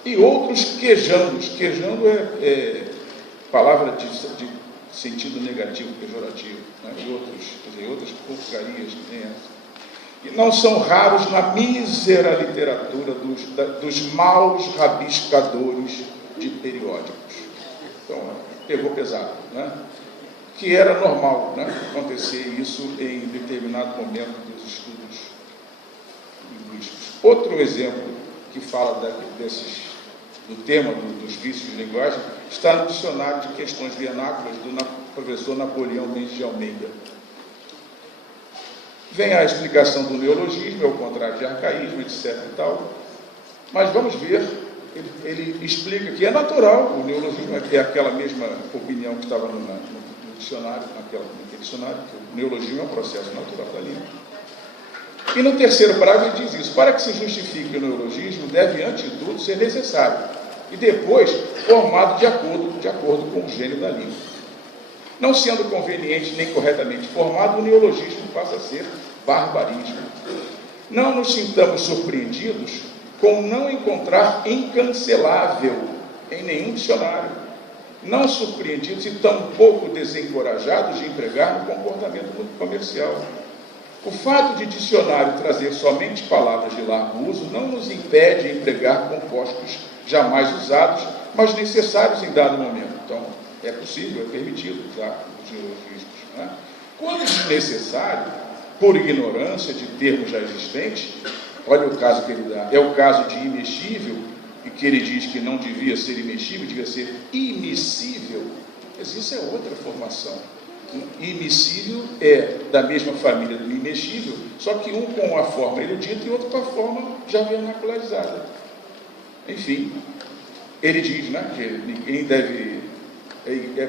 e outros quejandos. Quejando é palavra de sentido negativo, pejorativo, né? E outras porcarias que tem essa. E não são raros na mísera literatura dos maus rabiscadores de periódicos. Então, pegou pesado, né? Que era normal, né, acontecer isso em determinado momento dos estudos linguísticos. Outro exemplo que fala do tema dos vícios de linguagem está no dicionário de questões vernáculas do professor Napoleão Mendes de Almeida. Vem a explicação do neologismo, é o contrário de arcaísmo, etc. e tal. Mas vamos ver, ele explica que é natural, o neologismo é aquela mesma opinião que estava no dicionário, naquele dicionário, que o neologismo é um processo natural da língua. E no terceiro parágrafo ele diz isso: para que se justifique o neologismo, deve, antes de tudo, ser necessário, e depois formado de acordo com o gênero da língua. Não sendo conveniente nem corretamente formado, o neologismo passa a ser barbarismo. Não nos sintamos surpreendidos com não encontrar incancelável em nenhum dicionário, não surpreendidos e tampouco desencorajados de empregar no comportamento comercial. O fato de dicionário trazer somente palavras de largo uso não nos impede de empregar compostos jamais usados, mas necessários em dado momento. Então, é possível, é permitido usar os neologismos, né? Quando desnecessário, por ignorância de termos já existentes, olha o caso que ele dá, é o caso de imexível, e que ele diz que não devia ser imexível, devia ser imissível, mas isso é outra formação. Imissível é da mesma família do imexível, só que um com a forma erudita e outro com a forma já vernacularizada. Enfim, ele diz, né, que ninguém deve,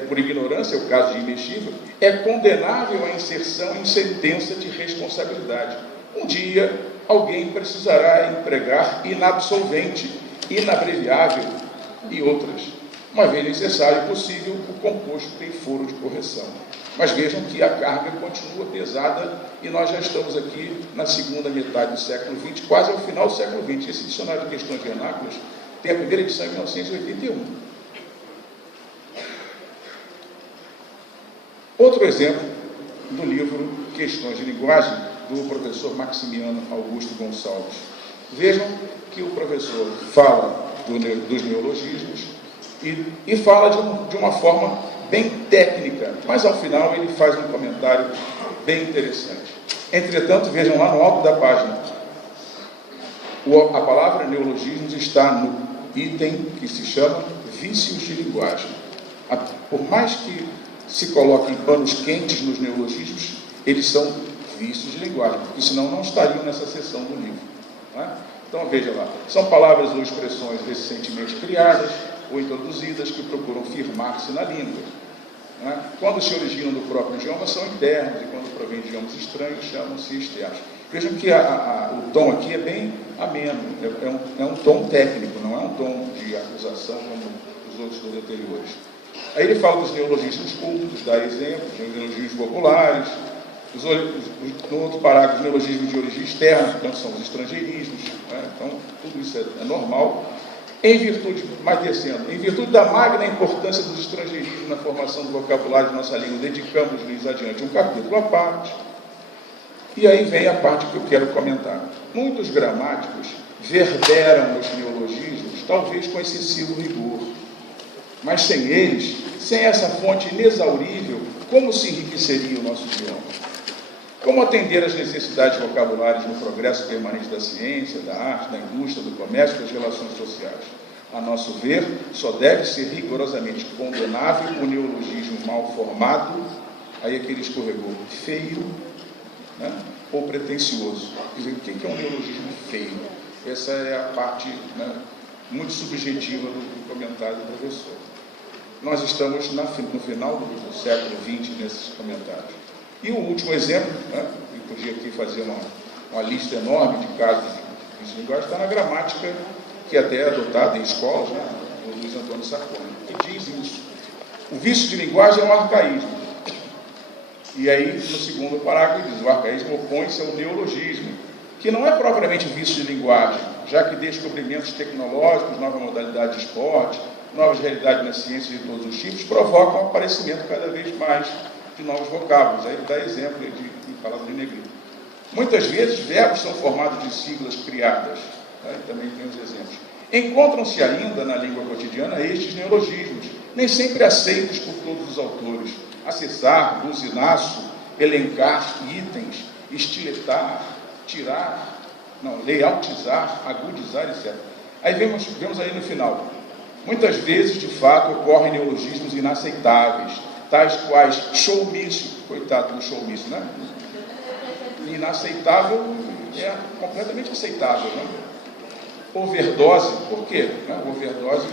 por ignorância, é o caso de imexível, é condenável a inserção em sentença de responsabilidade. Um dia, alguém precisará empregar inabsolvente, inabreviável e outras. Uma vez necessário e possível, o composto tem foro de correção. Mas vejam que a carga continua pesada e nós já estamos aqui na segunda metade do século XX, quase ao final do século XX. Esse dicionário de questões vernáculas tem a primeira edição em 1981. Outro exemplo do livro Questões de Linguagem, do professor Maximiano Augusto Gonçalves. Vejam que o professor fala dos neologismos e fala de uma forma bem técnica, mas ao final ele faz um comentário bem interessante. Entretanto, vejam lá no alto da página, a palavra neologismos está no item que se chama vícios de linguagem. Por mais que se coloquem panos quentes nos neologismos, eles são vícios de linguagem, porque senão não estariam nessa seção do livro, não é? Então veja lá, são palavras ou expressões recentemente criadas ou introduzidas que procuram firmar-se na língua. Não é? Quando se originam do próprio idioma, são internos, e quando provêm de idiomas estranhos, chamam-se externos. Vejam que o tom aqui é bem ameno, é um tom técnico, não é um tom de acusação como os outros dois anteriores. Aí ele fala dos neologismos cultos, dá exemplos, dos neologismos populares, No outro parágrafo, os neologismos de origem externa, portanto, são os estrangeirismos, né? Então, tudo isso é normal. Em virtude, mais descendo, em virtude da magna importância dos estrangeirismos na formação do vocabulário de nossa língua, dedicamos-lhes adiante um capítulo à parte. E aí vem a parte que eu quero comentar. Muitos gramáticos verberam os neologismos, talvez com excessivo rigor. Mas sem eles, sem essa fonte inexaurível, como se enriqueceria o nosso idioma? Como atender às necessidades vocabulares no progresso permanente da ciência, da arte, da indústria, do comércio e das relações sociais? A nosso ver, só deve ser rigorosamente condenável o neologismo mal formado, aí aquele escorregou, feio, né, ou pretensioso. Quer dizer, o que é um neologismo feio? Essa é a parte, né, muito subjetiva do comentário do professor. Nós estamos no final do século XX nesses comentários. E o último exemplo, né, eu podia aqui fazer uma lista enorme de casos de vício de linguagem, está na gramática, que até é adotada em escolas, né, do Luiz Antônio Sarconi, que diz isso. O vício de linguagem é um arcaísmo. E aí, no segundo parágrafo, diz: o arcaísmo opõe-se ao neologismo, que não é propriamente vício de linguagem, já que descobrimentos tecnológicos, nova modalidade de esporte, novas realidades na ciência de todos os tipos, provocam o aparecimento cada vez mais de novos vocábulos. Aí ele dá exemplo de palavra de negrito. Muitas vezes, verbos são formados de siglas criadas. Tá? E também tem os exemplos. Encontram-se ainda na língua cotidiana estes neologismos, nem sempre aceitos por todos os autores. Acessar, buzinaço, elencar itens, estiletar, tirar, não, layoutizar, agudizar, etc. Aí vemos aí no final. Muitas vezes, de fato, ocorrem neologismos inaceitáveis, tais quais showmício, coitado do showmício, né? Inaceitável é completamente aceitável, né? Overdose, por quê? Né? Overdose,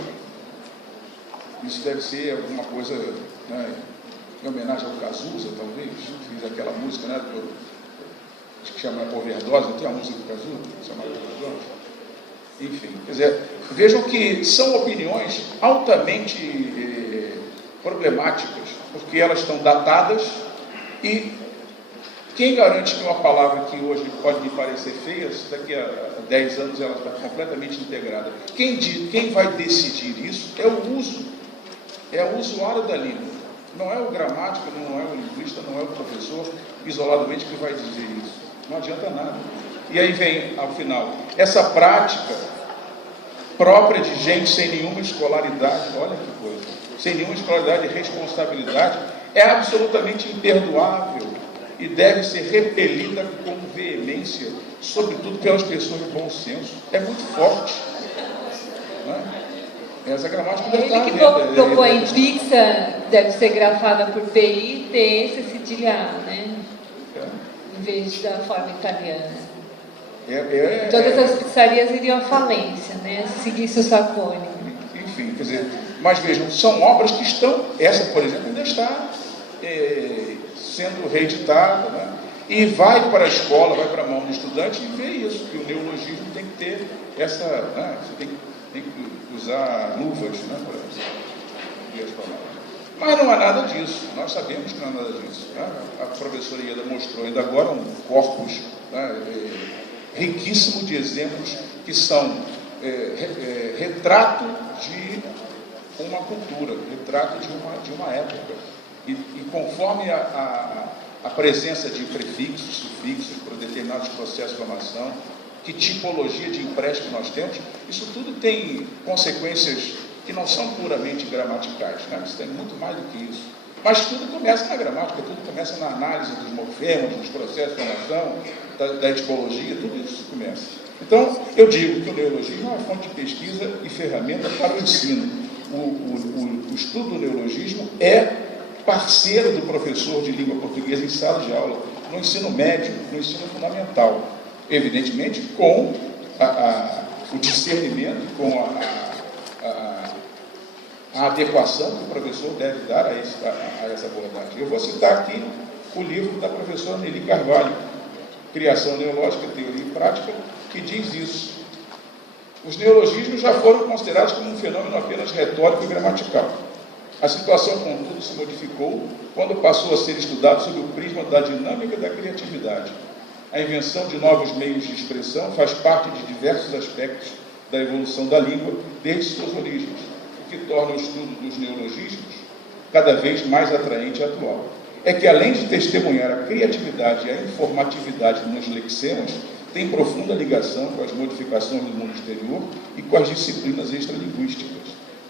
isso deve ser alguma coisa, né, em homenagem ao Cazuza, talvez, fiz aquela música, né, que chama Overdose, não tem a música do Cazuza, chamada Overdose? Enfim, quer dizer, vejam que são opiniões altamente problemáticas, porque elas estão datadas e quem garante que uma palavra que hoje pode me parecer feia, daqui a 10 anos ela está completamente integrada? Quem vai decidir isso é o uso, é o usuário da língua. Não é o gramático, não é o linguista, não é o professor isoladamente que vai dizer isso. Não adianta nada. E aí vem, ao final, essa prática própria de gente sem nenhuma escolaridade, olha que coisa, sem nenhuma escolaridade e responsabilidade, é absolutamente imperdoável e deve ser repelida com veemência, sobretudo pelas pessoas de bom senso. É muito forte. Né? Essa gramática deve estar... Ele que propõe fixa, deve ser grafada por PI, TS, cedilhar, né? Em vez da forma italiana. Todas as pizzarias iriam à falência, né? Se seguisse o Sarconi. Enfim, quer dizer, mas vejam, são obras que estão, essa, por exemplo, ainda está sendo reeditada, né? E vai para a escola, vai para a mão do estudante e vê isso, que o neologismo tem que ter essa, né? Você tem que usar luvas, né, para ver as palavras. Mas não há nada disso, nós sabemos que não há nada disso. Né? A professora Ieda mostrou ainda agora um corpus, né, riquíssimo de exemplos que são retrato de uma cultura, retrato de uma época. E conforme a presença de prefixos, sufixos para determinados processos de formação, que tipologia de empréstimo nós temos, isso tudo tem consequências que não são puramente gramaticais, né? Isso tem muito mais do que isso. Mas tudo começa na gramática, tudo começa na análise dos morfemas, dos processos de formação, da etimologia, tudo isso começa. Então, eu digo que o neologismo é uma fonte de pesquisa e ferramenta para o ensino. O estudo do neologismo é parceiro do professor de língua portuguesa em sala de aula, no ensino médio, no ensino fundamental. Evidentemente, com o discernimento, com a adequação que o professor deve dar a essa abordagem. Eu vou citar aqui o livro da professora Nelly Carvalho, Criação Neológica, Teoria e Prática, que diz isso. Os neologismos já foram considerados como um fenômeno apenas retórico e gramatical. A situação, contudo, se modificou quando passou a ser estudado sob o prisma da dinâmica da criatividade. A invenção de novos meios de expressão faz parte de diversos aspectos da evolução da língua desde suas origens, o que torna o estudo dos neologismos cada vez mais atraente e atual. É que, além de testemunhar a criatividade e a informatividade nos lexemas, tem profunda ligação com as modificações do mundo exterior e com as disciplinas extralinguísticas.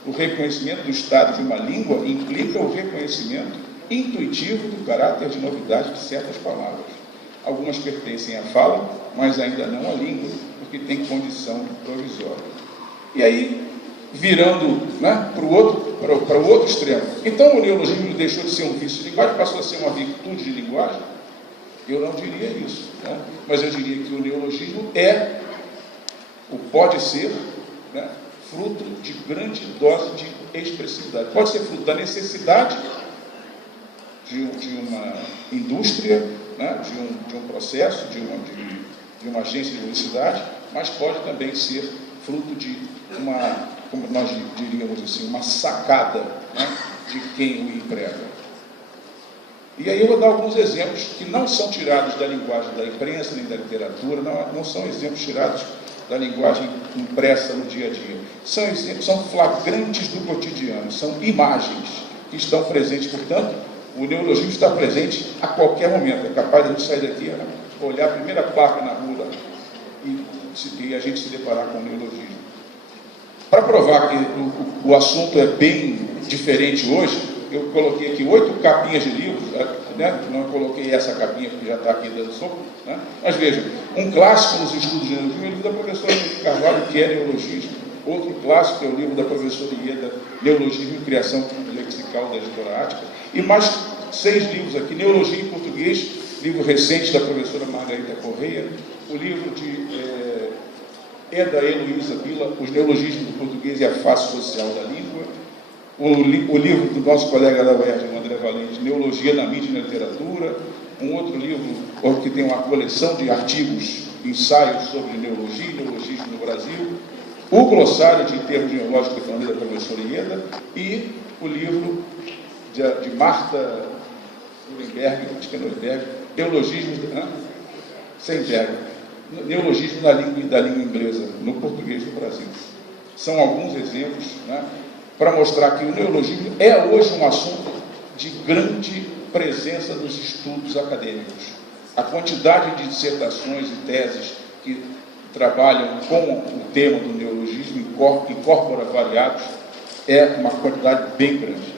O reconhecimento do estado de uma língua implica o reconhecimento intuitivo do caráter de novidade de certas palavras. Algumas pertencem à fala, mas ainda não à língua, porque tem condição provisória. E aí, virando, né, para o outro extremo. Então, o neologismo deixou de ser um vício de linguagem, passou a ser uma virtude de linguagem? Eu não diria isso, né? Mas eu diria que o neologismo pode ser, né, fruto de grande dose de expressividade. Pode ser fruto da necessidade de uma indústria, né, de um processo, de uma agência de publicidade, mas pode também ser fruto de uma, como nós diríamos assim, uma sacada, né, de quem o emprega. E aí eu vou dar alguns exemplos que não são tirados da linguagem da imprensa nem da literatura, não são exemplos tirados da linguagem impressa no dia a dia. São exemplos, são flagrantes do cotidiano, são imagens que estão presentes. Portanto, o neologismo está presente a qualquer momento. É capaz de a gente sair daqui, olhar a primeira placa na rua e a gente se deparar com o neologismo. Para provar que o assunto é bem diferente hoje, eu coloquei aqui 8 capinhas de livros, né? Não coloquei essa capinha porque já está aqui dando soco, né? Mas vejam, um clássico nos estudos de neologismo é o livro da professora Carvalho, que é Neologismo. Outro clássico é o livro da professora Ieda, Neologismo e Criação Lexical, da editora Ática. E mais 6 livros aqui, Neologia em Português, livro recente da professora Margarita Correia, o livro de Eda Heloísa Bila, Os Neologismos do Português e a Face Social da Língua, o livro do nosso colega da UERJ, André Valente, Neologia na Mídia e na Literatura, um outro livro que tem uma coleção de artigos, ensaios sobre neologia e neologismo no Brasil, o glossário de termos neológicos da professora Ieda e o livro de Marta Nuremberg, acho que é Nuremberg, Neologismo da língua inglesa no português do Brasil. São alguns exemplos, né, para mostrar que o neologismo é hoje um assunto de grande presença nos estudos acadêmicos. A quantidade de dissertações e teses que trabalham com o tema do neologismo, incorpora variados, é uma quantidade bem grande.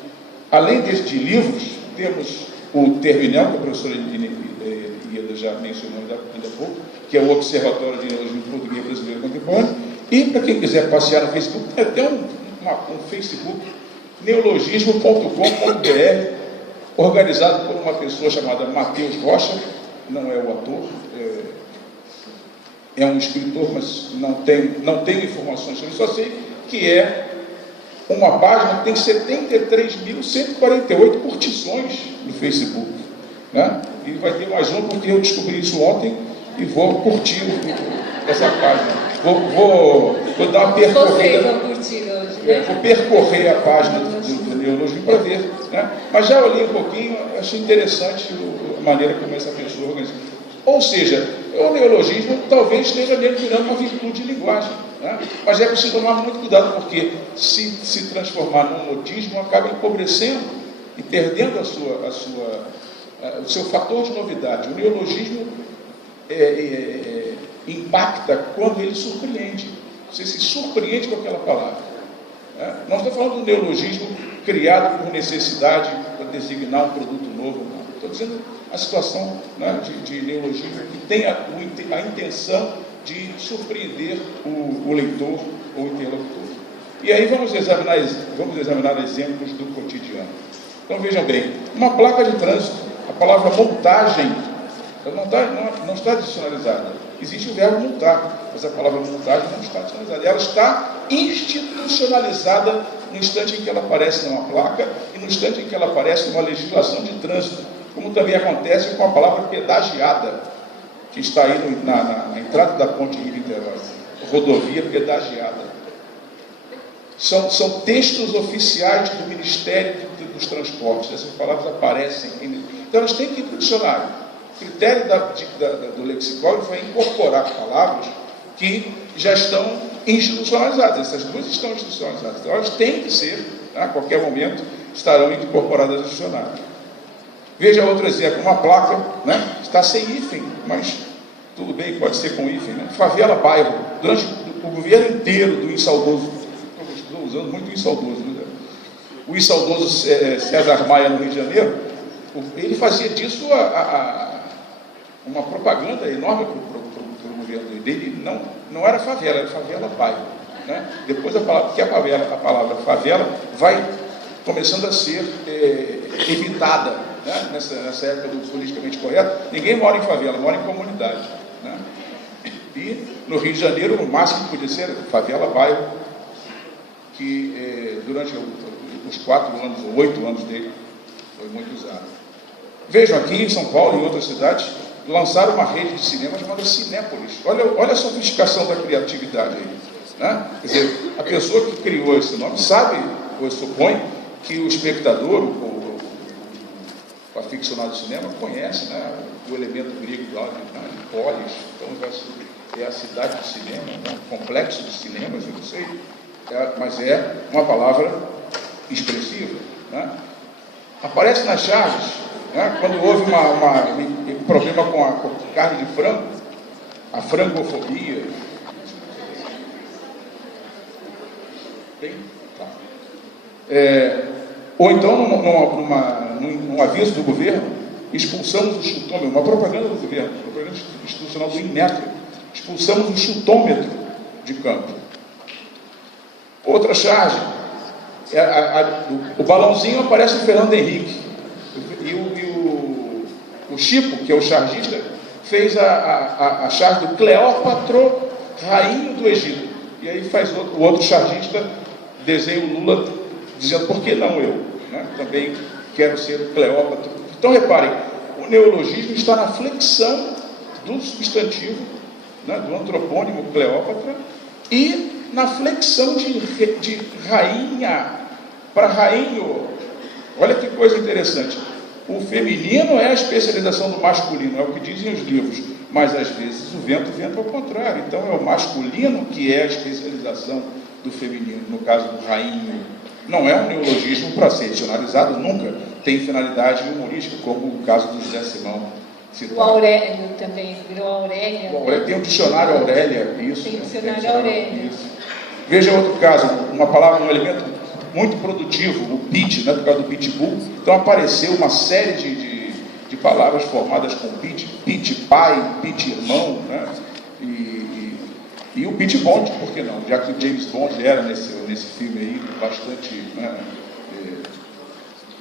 Além de livros, temos o Terminal, que a professora Ieda já mencionou ainda há pouco, que é o Observatório de Neologismo Português Brasileiro Contemporâneo, e para quem quiser passear no Facebook, tem até um Facebook, neologismo.com.br, organizado por uma pessoa chamada Matheus Rocha, não é o ator, é um escritor, mas não tenho informações sobre isso, só sei que é uma página que tem 73.148 curtições no Facebook, né? E vai ter mais um, porque eu descobri isso ontem e vou curtir essa página. Vou dar uma percorrida. Vou percorrer a página do neologismo para ver, né? Mas já olhei um pouquinho, achei interessante a maneira como essa pessoa organiza. Ou seja, o neologismo talvez esteja nele virando uma virtude de linguagem, né? Mas é preciso tomar muito cuidado, porque se transformar num modismo, acaba empobrecendo e perdendo o seu fator de novidade. O neologismo impacta quando ele surpreende. Você se surpreende com aquela palavra. Não estou falando do neologismo criado por necessidade para designar um produto novo, não. Estou dizendo a situação, né, de neologismo que tem a intenção de surpreender o leitor ou o interlocutor. E aí vamos examinar exemplos do cotidiano. Então vejam bem, uma placa de trânsito, a palavra montagem, não está adicionalizada. Existe o verbo multar, mas a palavra montagem não está adicionalizada. Ela está institucionalizada no instante em que ela aparece numa placa e no instante em que ela aparece numa legislação de trânsito, como também acontece com a palavra pedagiada, que está aí na entrada da ponte Rio-Niterói, rodovia pedagiada. São textos oficiais do Ministério dos transportes. Essas palavras aparecem. Então, elas têm que ir para o dicionário. O critério do lexicógrafo é incorporar palavras que já estão institucionalizadas. Essas duas estão institucionalizadas. Então, elas têm que ser, a qualquer momento, estarão incorporadas ao dicionário. Veja outro exemplo, uma placa, né, está sem hífen, mas tudo bem, pode ser com hífen, né? Favela, bairro. Durante o governo inteiro do insaudoso, estou usando muito o insaudoso, né? O insaudoso César Maia, no Rio de Janeiro, ele fazia disso uma propaganda enorme para o governo dele. Não era favela, era favela, bairro, né? Depois a palavra favela vai começando a ser evitada, né? Nessa época do politicamente correto. Ninguém mora em favela, mora em comunidade, né? E no Rio de Janeiro, o máximo que podia ser favela, bairro, que durante os 4 anos ou 8 anos dele foi muito usado. Vejam aqui em São Paulo e em outras cidades, lançaram uma rede de cinema chamada Cinépolis. Olha a sofisticação da criatividade aí, né? Quer dizer, a pessoa que criou esse nome sabe, ou supõe, que o espectador, o aficionado do cinema, conhece, né, o elemento grego lá de polis. Então, é a cidade do cinema, né, o complexo de cinemas, eu não sei, mas é uma palavra expressiva, né? Aparece nas charges, né, quando houve um problema com a carne de frango, a frangofobia. Tem? Tá. Ou então, num aviso do governo, expulsamos o chutômetro, uma propaganda do governo, propaganda institucional do INETRA, expulsamos o chutômetro de campo. Outra charge, o balãozinho aparece o Fernando Henrique, e o Chico, que é o chargista, fez a charge do Cleópatra, rainha do Egito. E aí faz o outro chargista, desenha o Lula, dizendo, por que não eu? Né? Também quero ser o Cleópatra. Então, reparem, o neologismo está na flexão do substantivo, né, do antropônimo Cleópatra, e na flexão de rainha para rainho. Olha que coisa interessante. O feminino é a especialização do masculino, é o que dizem os livros, mas às vezes o vento ao contrário. Então é o masculino que é a especialização do feminino, no caso do rainho. Não é um neologismo para ser dicionarizado, nunca tem finalidade humorística, como o caso do José Simão. O Aurélio também, virou Aurélia. Tem um dicionário Aurélia, isso. Tem dicionário Aurélia. Veja outro caso, uma palavra, um elemento muito produtivo, o pitch, né, por causa do pitbull. Então apareceu uma série de palavras formadas com pitch pai, pitch irmão, né? E o pitch bond, por que não? Já que o James Bond era nesse filme aí bastante, né,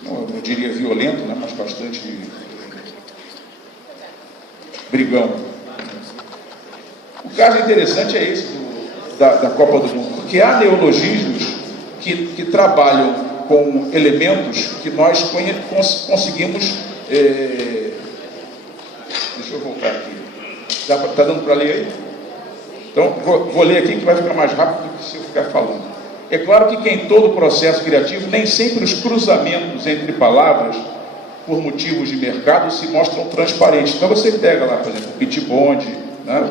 não diria violento, né, mas bastante brigão. O caso interessante é esse da Copa do Mundo, porque há neologismos que trabalham com elementos que nós conseguimos. Deixa eu voltar aqui. Está dando para ler aí? Então, vou ler aqui que vai ficar mais rápido do que se eu ficar falando. É claro que em todo o processo criativo, nem sempre os cruzamentos entre palavras, por motivos de mercado, se mostram transparentes. Então, você pega lá, por exemplo, o pitch bond, né,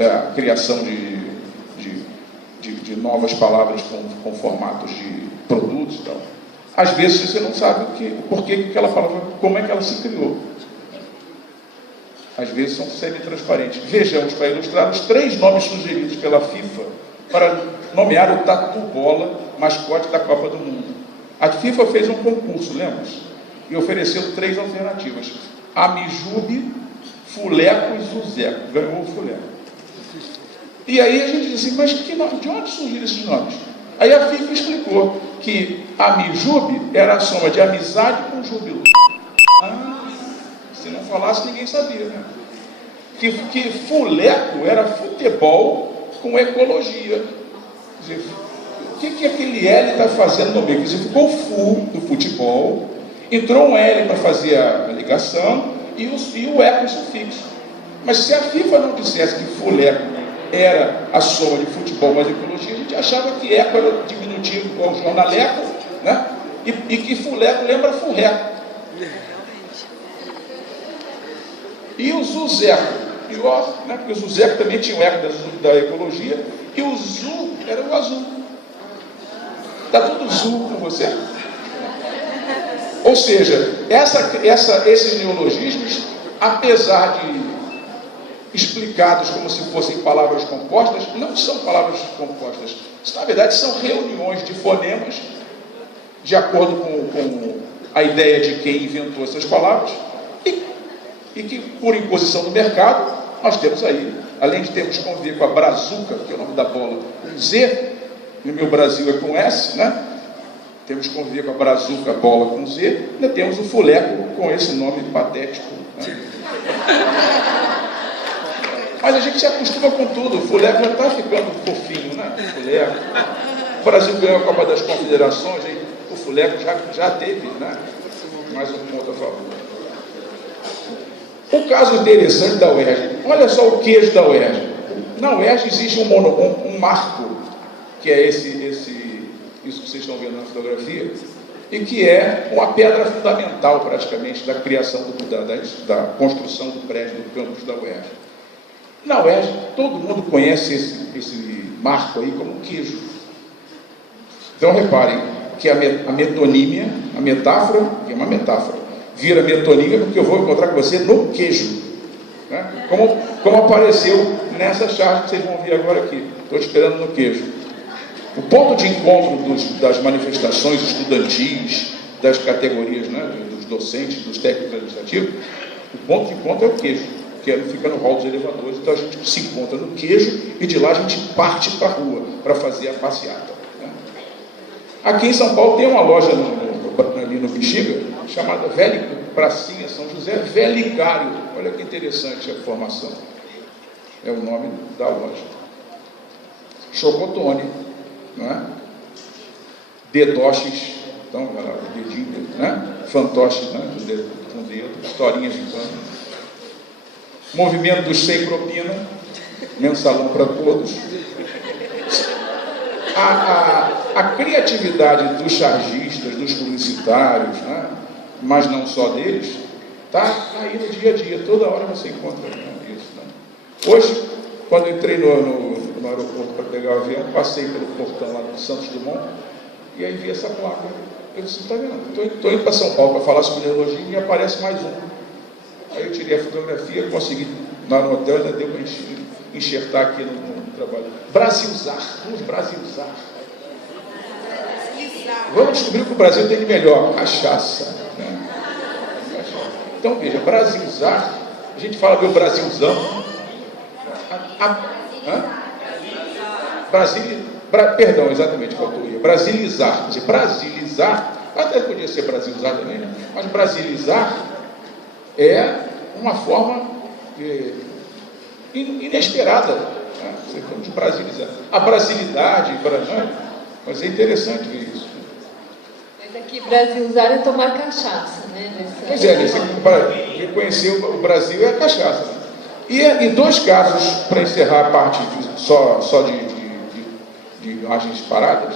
a criação de novas palavras com formatos de produtos e tal. Às vezes você não sabe por que aquela palavra, como é que ela se criou. Às vezes são semi-transparentes. Vejamos, para ilustrar, os 3 nomes sugeridos pela FIFA para nomear o Tatu Bola, mascote da Copa do Mundo. A FIFA fez um concurso, lembra-se? E ofereceu 3 alternativas. Amijube, Fuleco e Zuzeco. Ganhou o Fuleco. E aí a gente diz assim, mas de onde surgiram esses nomes? Aí a FIFA explicou que Amijube era a soma de amizade com júbilo. Se não falasse, ninguém sabia, né? Que Fuleco era futebol com ecologia. Quer dizer, o que aquele L está fazendo no meio? Quer dizer, ficou o Fu do futebol, entrou um L para fazer a ligação e o eco sufixo. Mas se a FIFA não dissesse que Fuleco era a soma de futebol mais ecologia, a gente achava que eco era diminutivo igual o jornaleco, né? E que fuleco lembra furreco. E o zuzeco, pior, né? Porque o zuzeco também tinha o eco da ecologia, e o zu era o azul. Está tudo azul com você. Ou seja, esses neologismos, apesar de explicados como se fossem palavras compostas, não são palavras compostas. Na verdade, são reuniões de fonemas, de acordo com a ideia de quem inventou essas palavras, e que, por imposição do mercado, nós temos aí, além de termos que conviver com a brazuca, que é o nome da bola, com Z, no meu Brasil é com S, né? Temos que conviver com a brazuca, bola com Z, ainda temos o fuleco com esse nome patético, né? Mas a gente se acostuma com tudo. O fuleco já está ficando fofinho, né? O fuleco. O Brasil ganhou a Copa das Confederações, aí o fuleco já teve, né? Mais um ponto a favor. O caso interessante da UERJ, olha só o queijo da UERJ. Na UERJ existe um marco, que é isso que vocês estão vendo na fotografia, e que é uma pedra fundamental, praticamente, da criação, da construção do prédio do campus da UERJ. Na UERJ, todo mundo conhece esse marco aí como queijo. Então, reparem que a metonímia, a metáfora, que é uma metáfora, vira metonímia porque eu vou encontrar com você no queijo. Né? Como apareceu nessa charge que vocês vão ver agora aqui. Estou te esperando no queijo. O ponto de encontro das manifestações estudantis, das categorias, né, dos docentes, dos técnicos administrativos, o ponto de encontro é o queijo, que fica no hall dos elevadores. Então a gente se encontra no queijo e de lá a gente parte para a rua para fazer a passeata. Né? Aqui em São Paulo tem uma loja ali no Bexiga, chamada Pracinha São José Velicário. Olha que interessante a formação. É o nome da loja. Chocotone, não é? Dedoches, então, dedinho, né? Fantoches, né? Com dedo, historinhas de pano. Movimento dos sem propina, mensalão para todos. A criatividade dos chargistas, dos publicitários, né? Mas não só deles, está aí no dia a dia, toda hora você encontra isso. Né? Hoje, quando eu entrei no aeroporto para pegar o avião, passei pelo portão lá do Santos Dumont, e aí vi essa placa. Eu disse, está vendo? Estou indo para São Paulo para falar sobre neurologia e aparece mais um. Aí eu tirei a fotografia, consegui, lá no hotel, ainda deu para enxertar aqui no trabalho. Brasilzar, vamos Brasilzar. Vamos descobrir o que o Brasil tem de melhor, cachaça. Né? Então veja, Brasilzar, a gente fala meu Brasilzão. Perdão, exatamente, faltou aí. Brasilizar. Brasilizar, até podia ser Brasilzar também, né? Mas brasilizar é uma forma inesperada. Né? Vamos brasilizar. A brasilidade, mas é interessante ver isso. Mas aqui, Brasilzar é tomar cachaça, né? Pois é, reconhecer o Brasil é a cachaça. Né? E em dois casos, para encerrar a parte só de imagens paradas,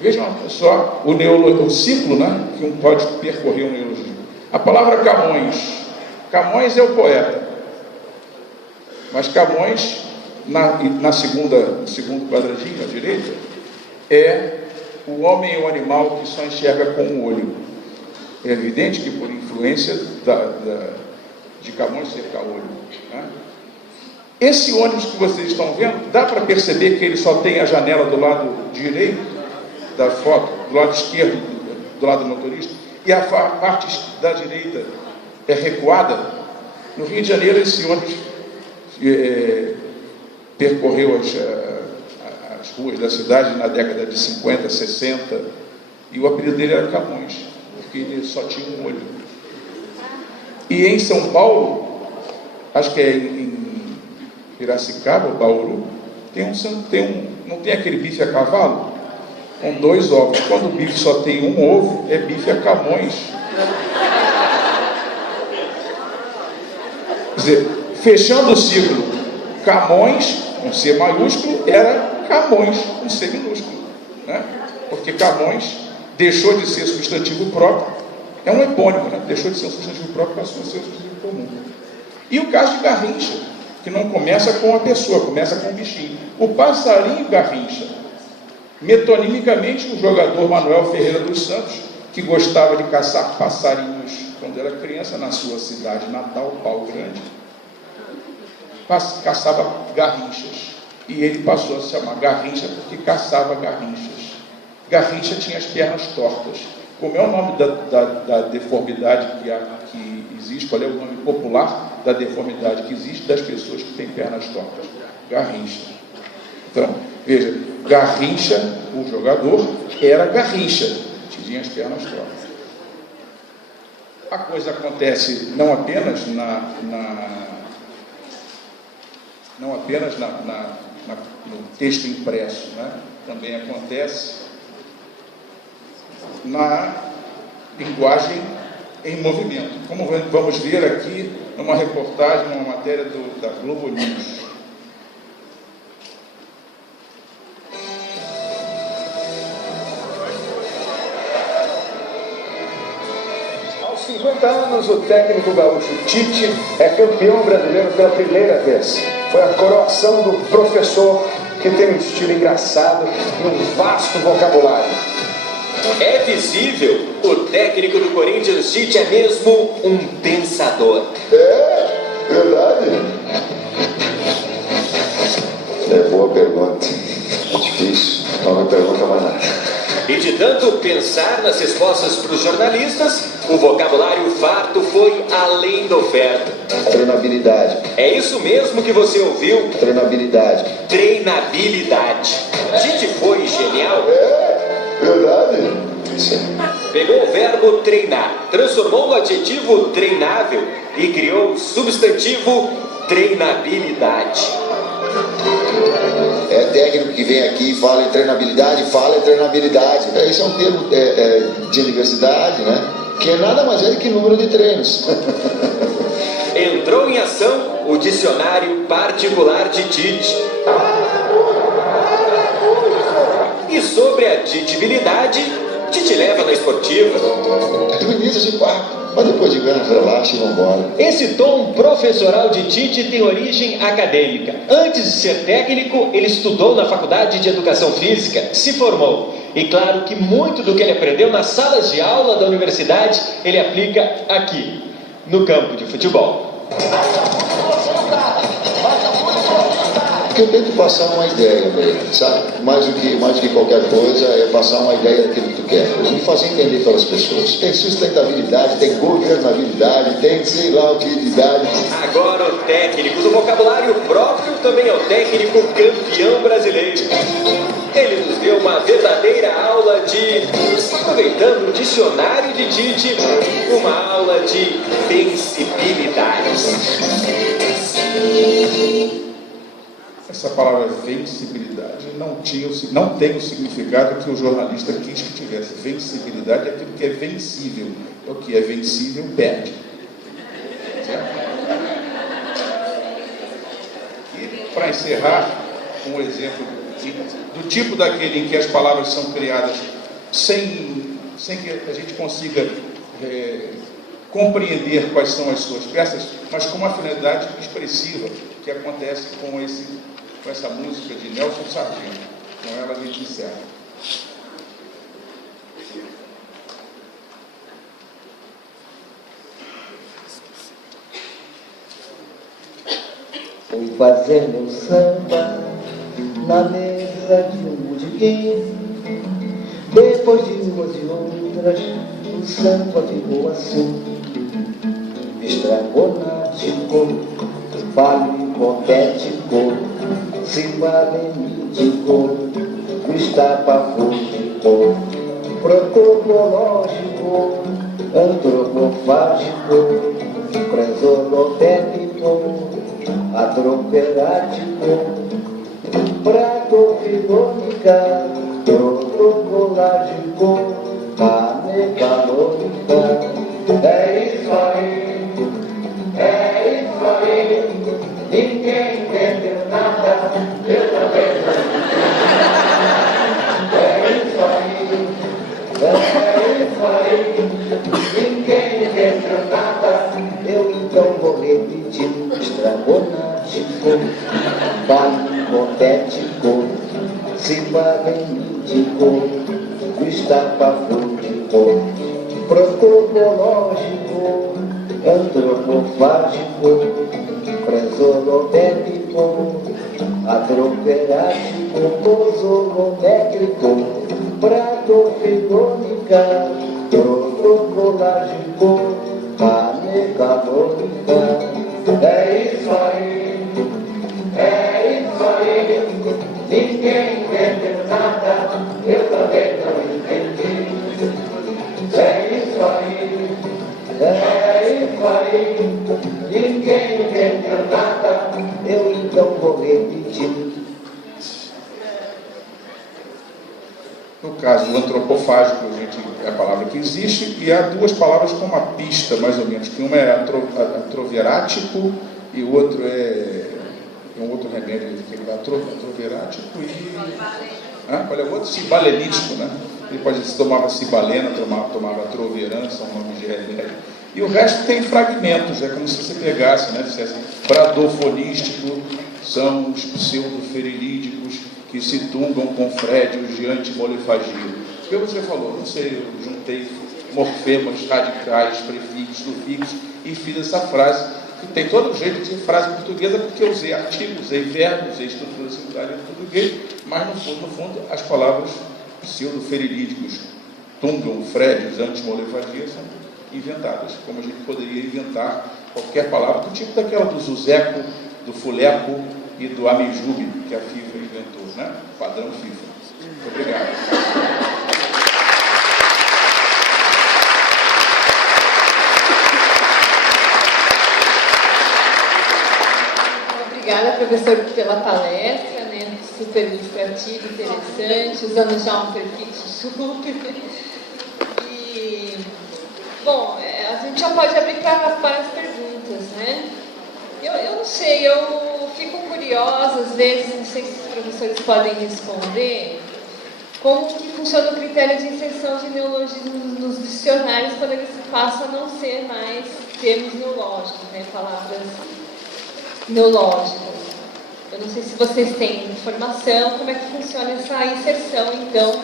vejam só o ciclo, né, que um pode percorrer um neologismo. A palavra Camões é o poeta, mas Camões, no segundo quadradinho, à direita, é o homem ou animal que só enxerga com um olho. É evidente que por influência de Camões ser caolho. Né? Esse ônibus que vocês estão vendo, dá para perceber que ele só tem a janela do lado direito da foto, do lado esquerdo, do lado do motorista, e a parte da direita é recuada. No Rio de Janeiro, esse ônibus percorreu as ruas da cidade na década de 50, 60, e o apelido dele era Camões, porque ele só tinha um olho. E em São Paulo, acho que é em Piracicaba, Bauru, não tem aquele bife a cavalo? Com 2 ovos. Quando o bife só tem um ovo, é bife a Camões. Quer dizer, fechando o ciclo, Camões, com C maiúsculo, era Camões, com C minúsculo. Né? Porque Camões deixou de ser substantivo próprio, é um epônimo, né? Deixou de ser um substantivo próprio, passou a ser um substantivo comum. E o caso de Garrincha, que não começa com a pessoa, começa com o bichinho. O passarinho Garrincha. Metonimicamente, o jogador Manuel Ferreira dos Santos, que gostava de caçar passarinhos quando era criança, na sua cidade natal, Pau Grande, caçava garrinchas. E ele passou a se chamar Garrincha porque caçava garrinchas. Garrincha tinha as pernas tortas. Como é o nome da deformidade que existe? Qual é o nome popular da deformidade que existe das pessoas que têm pernas tortas? Garrincha. Então, veja, Garrincha, o jogador, era Garrincha, tinha as pernas tortas. A coisa acontece não apenas no texto impresso, né? Também acontece na linguagem em movimento, como vamos ver aqui numa reportagem, numa matéria da Globo News. Aos 50 anos, o técnico gaúcho Tite é campeão brasileiro pela primeira vez. Foi a coroação do professor, que tem um estilo engraçado e um vasto vocabulário. É visível, o técnico do Corinthians, Tite, é mesmo um pensador. É, verdade. É boa pergunta. É difícil, não me pergunta mais nada. E de tanto pensar nas respostas para os jornalistas, o vocabulário farto foi além da oferta. Treinabilidade. É isso mesmo que você ouviu? Treinabilidade. Treinabilidade. Tite foi genial. É, verdade. Sim. Pegou o verbo treinar, transformou no adjetivo treinável e criou o substantivo treinabilidade. É técnico que vem aqui e fala em treinabilidade, fala em treinabilidade. Esse é um termo de universidade, né? Que é nada mais é do que número de treinos. Entrou em ação o dicionário particular de Tite. E sobre a ditibilidade, Tite leva na esportiva. Início de papo, mas depois de ganhar, relaxa e vambora. Esse tom professoral de Tite tem origem acadêmica. Antes de ser técnico, ele estudou na Faculdade de Educação Física, se formou. E claro que muito do que ele aprendeu nas salas de aula da universidade, ele aplica aqui, no campo de futebol. Porque eu tento passar uma ideia pra ele, sabe? Mais do que qualquer coisa, é passar uma ideia daquilo que tu quer. E fazer entender pelas pessoas. Tem sustentabilidade, tem governabilidade, tem sei lá o que de idade. Agora o técnico do vocabulário próprio também é o técnico campeão brasileiro. Ele nos deu uma verdadeira aula de, aproveitando o dicionário de Tite, uma aula de vencibilidades. Essa palavra vencibilidade não tem o significado que o jornalista quis que tivesse. Vencibilidade é aquilo que é vencível. O que é vencível perde. Certo? E para encerrar, um exemplo do tipo daquele em que as palavras são criadas sem que a gente consiga compreender quais são as suas peças, mas com uma finalidade expressiva, que acontece com essa música de Nelson Sargento. Com ela a gente encerra. Fui fazer meu samba na mesa de um botequim. Depois de umas e outras, o samba ficou assim. Estragonático, palicotético, cibalítico, estapafútico, protocológico, antropofágico, presolotérico, atroperático, pratofilônica, protocolágico, amegalônica. É isso aí, ninguém entendeu nada, eu também não. É isso aí, encantada, eu então vou repetir estragonático, panicotético, cibalítico, estapafútico, protopológico, antropofágico, presolopético, atroperático, pozolométrico, pratofilônica, protocolágico, anecanônica. É isso aí, ninguém entendeu nada, eu também não entendi. É isso aí, ninguém entendeu nada, eu então vou repetir. No caso do antropofágico, é a palavra que existe, e há duas palavras com uma pista, mais ou menos, que uma é atroverático e o outro é um outro remédio que ele dá, atroverático e... qual é o outro? Cibalelítico, né? Ele pode dizer, tomava cibalena, tomava atroverança, um nome de remédio. E o resto tem fragmentos, é como se você pegasse, né? Dissesse, bradofonístico, são os pseudoferilídicos que se tungam com frédios de antimolefagia. O que você falou? Não sei, eu juntei morfemas radicais, prefixos, sufixos e fiz essa frase, que tem todo o jeito de frase portuguesa, porque eu usei artigo, usei verbo, usei estrutura singular em português, mas no fundo as palavras pseudoferilídicos, tungam, frédios, antimolefagia são inventadas, como a gente poderia inventar qualquer palavra, do tipo daquela do Zuzeco, do Fuleco e do Amijube, que a FIFA inventou, né? Padrão FIFA. Muito obrigado. Obrigada, professor, pela palestra, né? Super ilustrativa, interessante, usando já um prefixo super. E, bom, a gente já pode abrir para as perguntas, né? Eu não sei, eu fico curiosa, às vezes, não sei se os professores podem responder, como que funciona o critério de inserção de neologismos nos dicionários quando eles passam a não ser mais termos neológicos, né? Palavras neológicas. Eu não sei se vocês têm informação, como é que funciona essa inserção, então,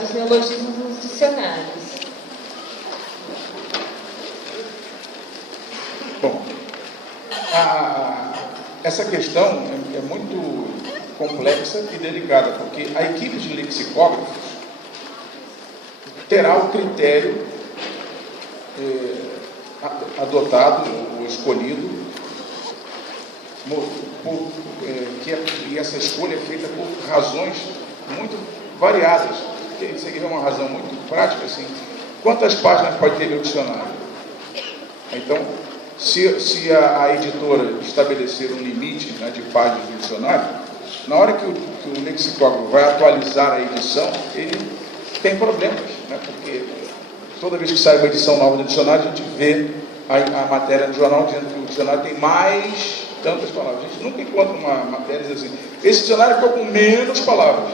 dos neologismos nos dicionários. Bom, essa questão é muito complexa e delicada, porque a equipe de lexicógrafos terá o critério adotado ou escolhido, e essa escolha é feita por razões muito variadas. Isso aqui é uma razão muito prática, assim, quantas páginas pode ter meu dicionário? Então, se a editora estabelecer um limite, né, de páginas do dicionário, na hora que o lexicógrafo vai atualizar a edição, ele tem problemas, né, porque toda vez que sai uma edição nova do dicionário, a gente vê a matéria no jornal dizendo que o dicionário tem mais tantas palavras. A gente nunca encontra uma matéria assim, esse dicionário ficou com menos palavras,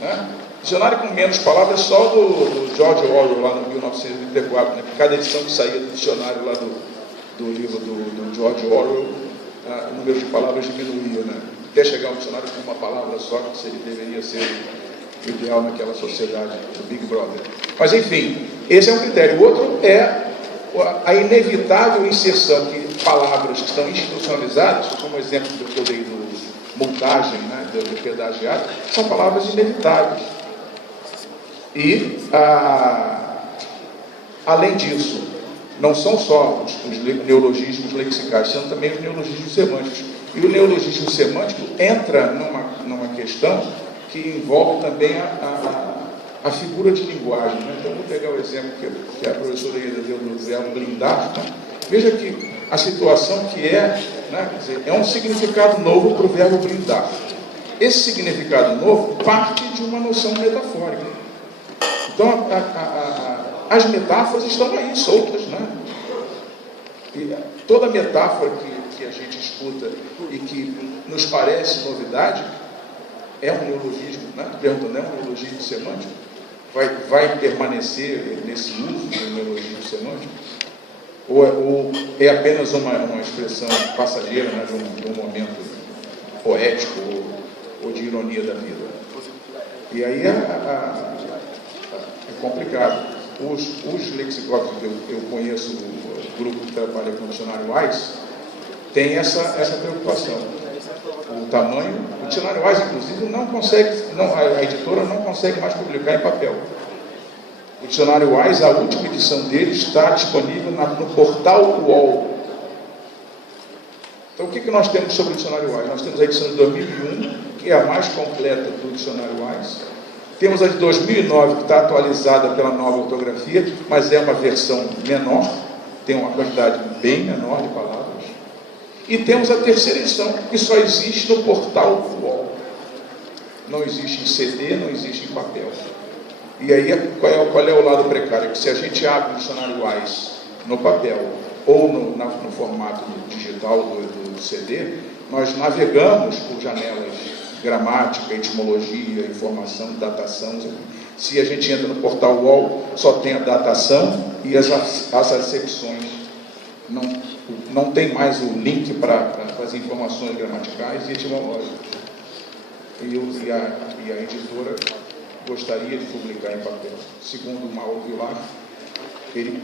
né? Dicionário com menos palavras só do George Orwell, lá no 1984, né? Cada edição que saía do dicionário lá do livro do George Orwell, o número de palavras diminuía, né? Até chegar um dicionário com uma palavra só, que deveria ser o ideal naquela sociedade do Big Brother. Mas, enfim, esse é um critério. O outro é a inevitável inserção de palavras que estão institucionalizadas, como o exemplo que eu dei do multagem, né, do pedagiado, são palavras inevitáveis. E, além disso, não são só os neologismos lexicais, são também os neologismos semânticos. E o neologismo semântico entra numa questão que envolve também a figura de linguagem, né? Então, eu vou pegar o exemplo que a professora Ida deu do verbo blindar, né? Veja que a situação que né, quer dizer, é um significado novo para o verbo blindar. Esse significado novo parte de uma noção metafórica. Então, as metáforas estão aí, soltas, né? E toda metáfora que a gente escuta e que nos parece novidade é um neologismo, né? Perguntando, é um neologismo semântico? Vai permanecer nesse uso do neologismo semântico? ou é apenas uma expressão passageira, né, de um momento poético ou de ironia da vida? E aí é complicado. Os lexicógrafos que eu conheço, o grupo que trabalha com o dicionário Wise, tem essa preocupação. O tamanho, o dicionário Wise, inclusive, não consegue, a editora não consegue mais publicar em papel. O dicionário Wise, a última edição dele, está disponível no portal UOL. Então, o que nós temos sobre o dicionário Wise? Nós temos a edição de 2001, que é a mais completa do dicionário Wise. Temos a de 2009, que está atualizada pela nova ortografia, mas é uma versão menor, tem uma quantidade bem menor de palavras. E temos a terceira edição, que só existe no portal UOL. Não existe em CD, não existe em papel. E aí, qual é o lado precário? Que se a gente abre o dicionário Wise no papel ou no formato digital do CD, nós navegamos por janelas gramática, etimologia, informação, datação. Se a gente entra no portal UOL, só tem a datação e as acepções. Não tem mais o link para as informações gramaticais e etimológicas. E a editora gostaria de publicar em papel. Segundo o Mauro Vilar, ele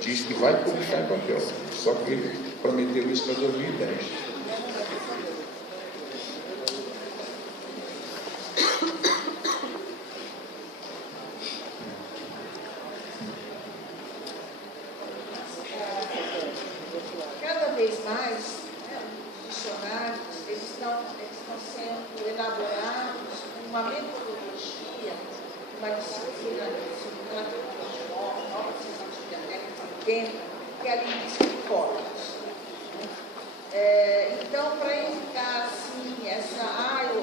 diz que vai publicar em papel, só que ele prometeu isso para 2010. Cada vez mais, os dicionários eles estão sendo elaborados com uma metodologia, uma disciplina nova disciplina técnica, que é a linguística de corpos. Então, para evitar assim,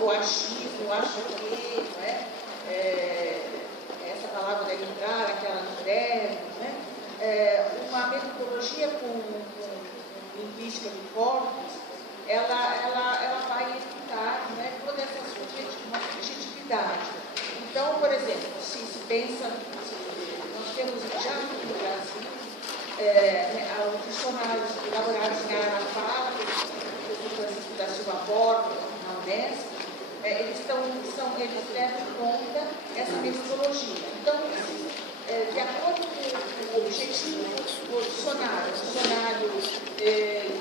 o achismo, o acho que, né? Essa palavra deve entrar, aquela não deve, né? Uma metodologia com linguística de corpos, ela vai evitar, né, toda essa subjetividade. Então, por exemplo, se pensa, nós temos já no Brasil os dicionários elaborados em Arafat, o Francisco da Silva Borba, na Unesp, eles levam em conta essa metodologia. Então, de acordo com o objetivo do dicionário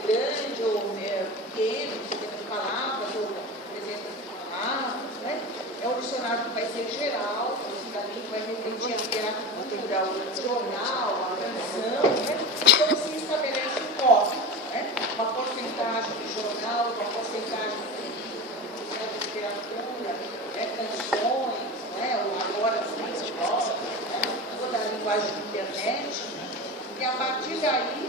grande ou pequeno, 70 palavras ou 300 palavras, né? É um dicionário que vai ser geral, dali vai refletir a literatura, o jornal, a canção, né? Então se estabelece um código, né? Uma porcentagem do jornal, uma porcentagem da literatura, canções, né? Ou agora as escolas, toda a linguagem de internet, e a partir daí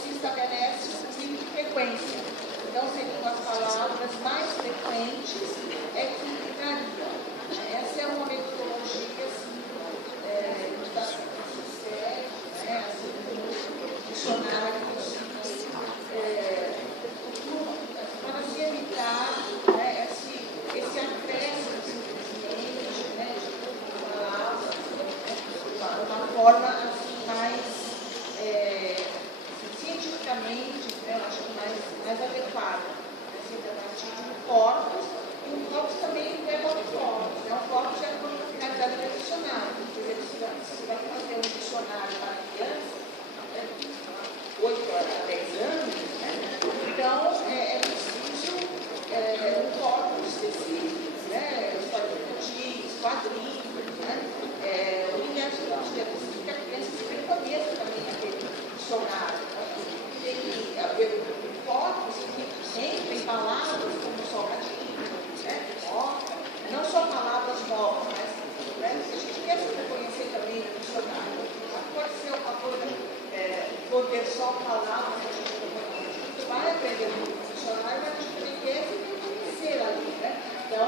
se estabelece um tipo de frequência. Então seriam as palavras mais frequentes que ficariam. Essa é uma metodologia assim, séria, né? Assim, dicionários para se evitar, né, esse acréscimo simplesmente, né, de palavras, né, uma forma assim, mais cientificamente, né, eu acho que mais adequada, a partir de um corpus, e um corpus também não é outro corpus, né? Um corpus é uma finalidade do dicionário. Quer dizer, se vai fazer um dicionário para criança, 8 a 10 anos, né? Então é preciso um corpus específico, né? História de notícias, quadrinhos, né? Linhas de que a criança se conheça também aquele dicionário. Tem que haver um corpus que tem palavras como salgadinho, né? Não só palavras novas, mas, né? A gente quer se reconhecer também no dicionário. Pode ser uma coisa, por ter só palavras, a gente vai aprender no dicionário, mas a gente também quer se reconhecer ali, né? Então,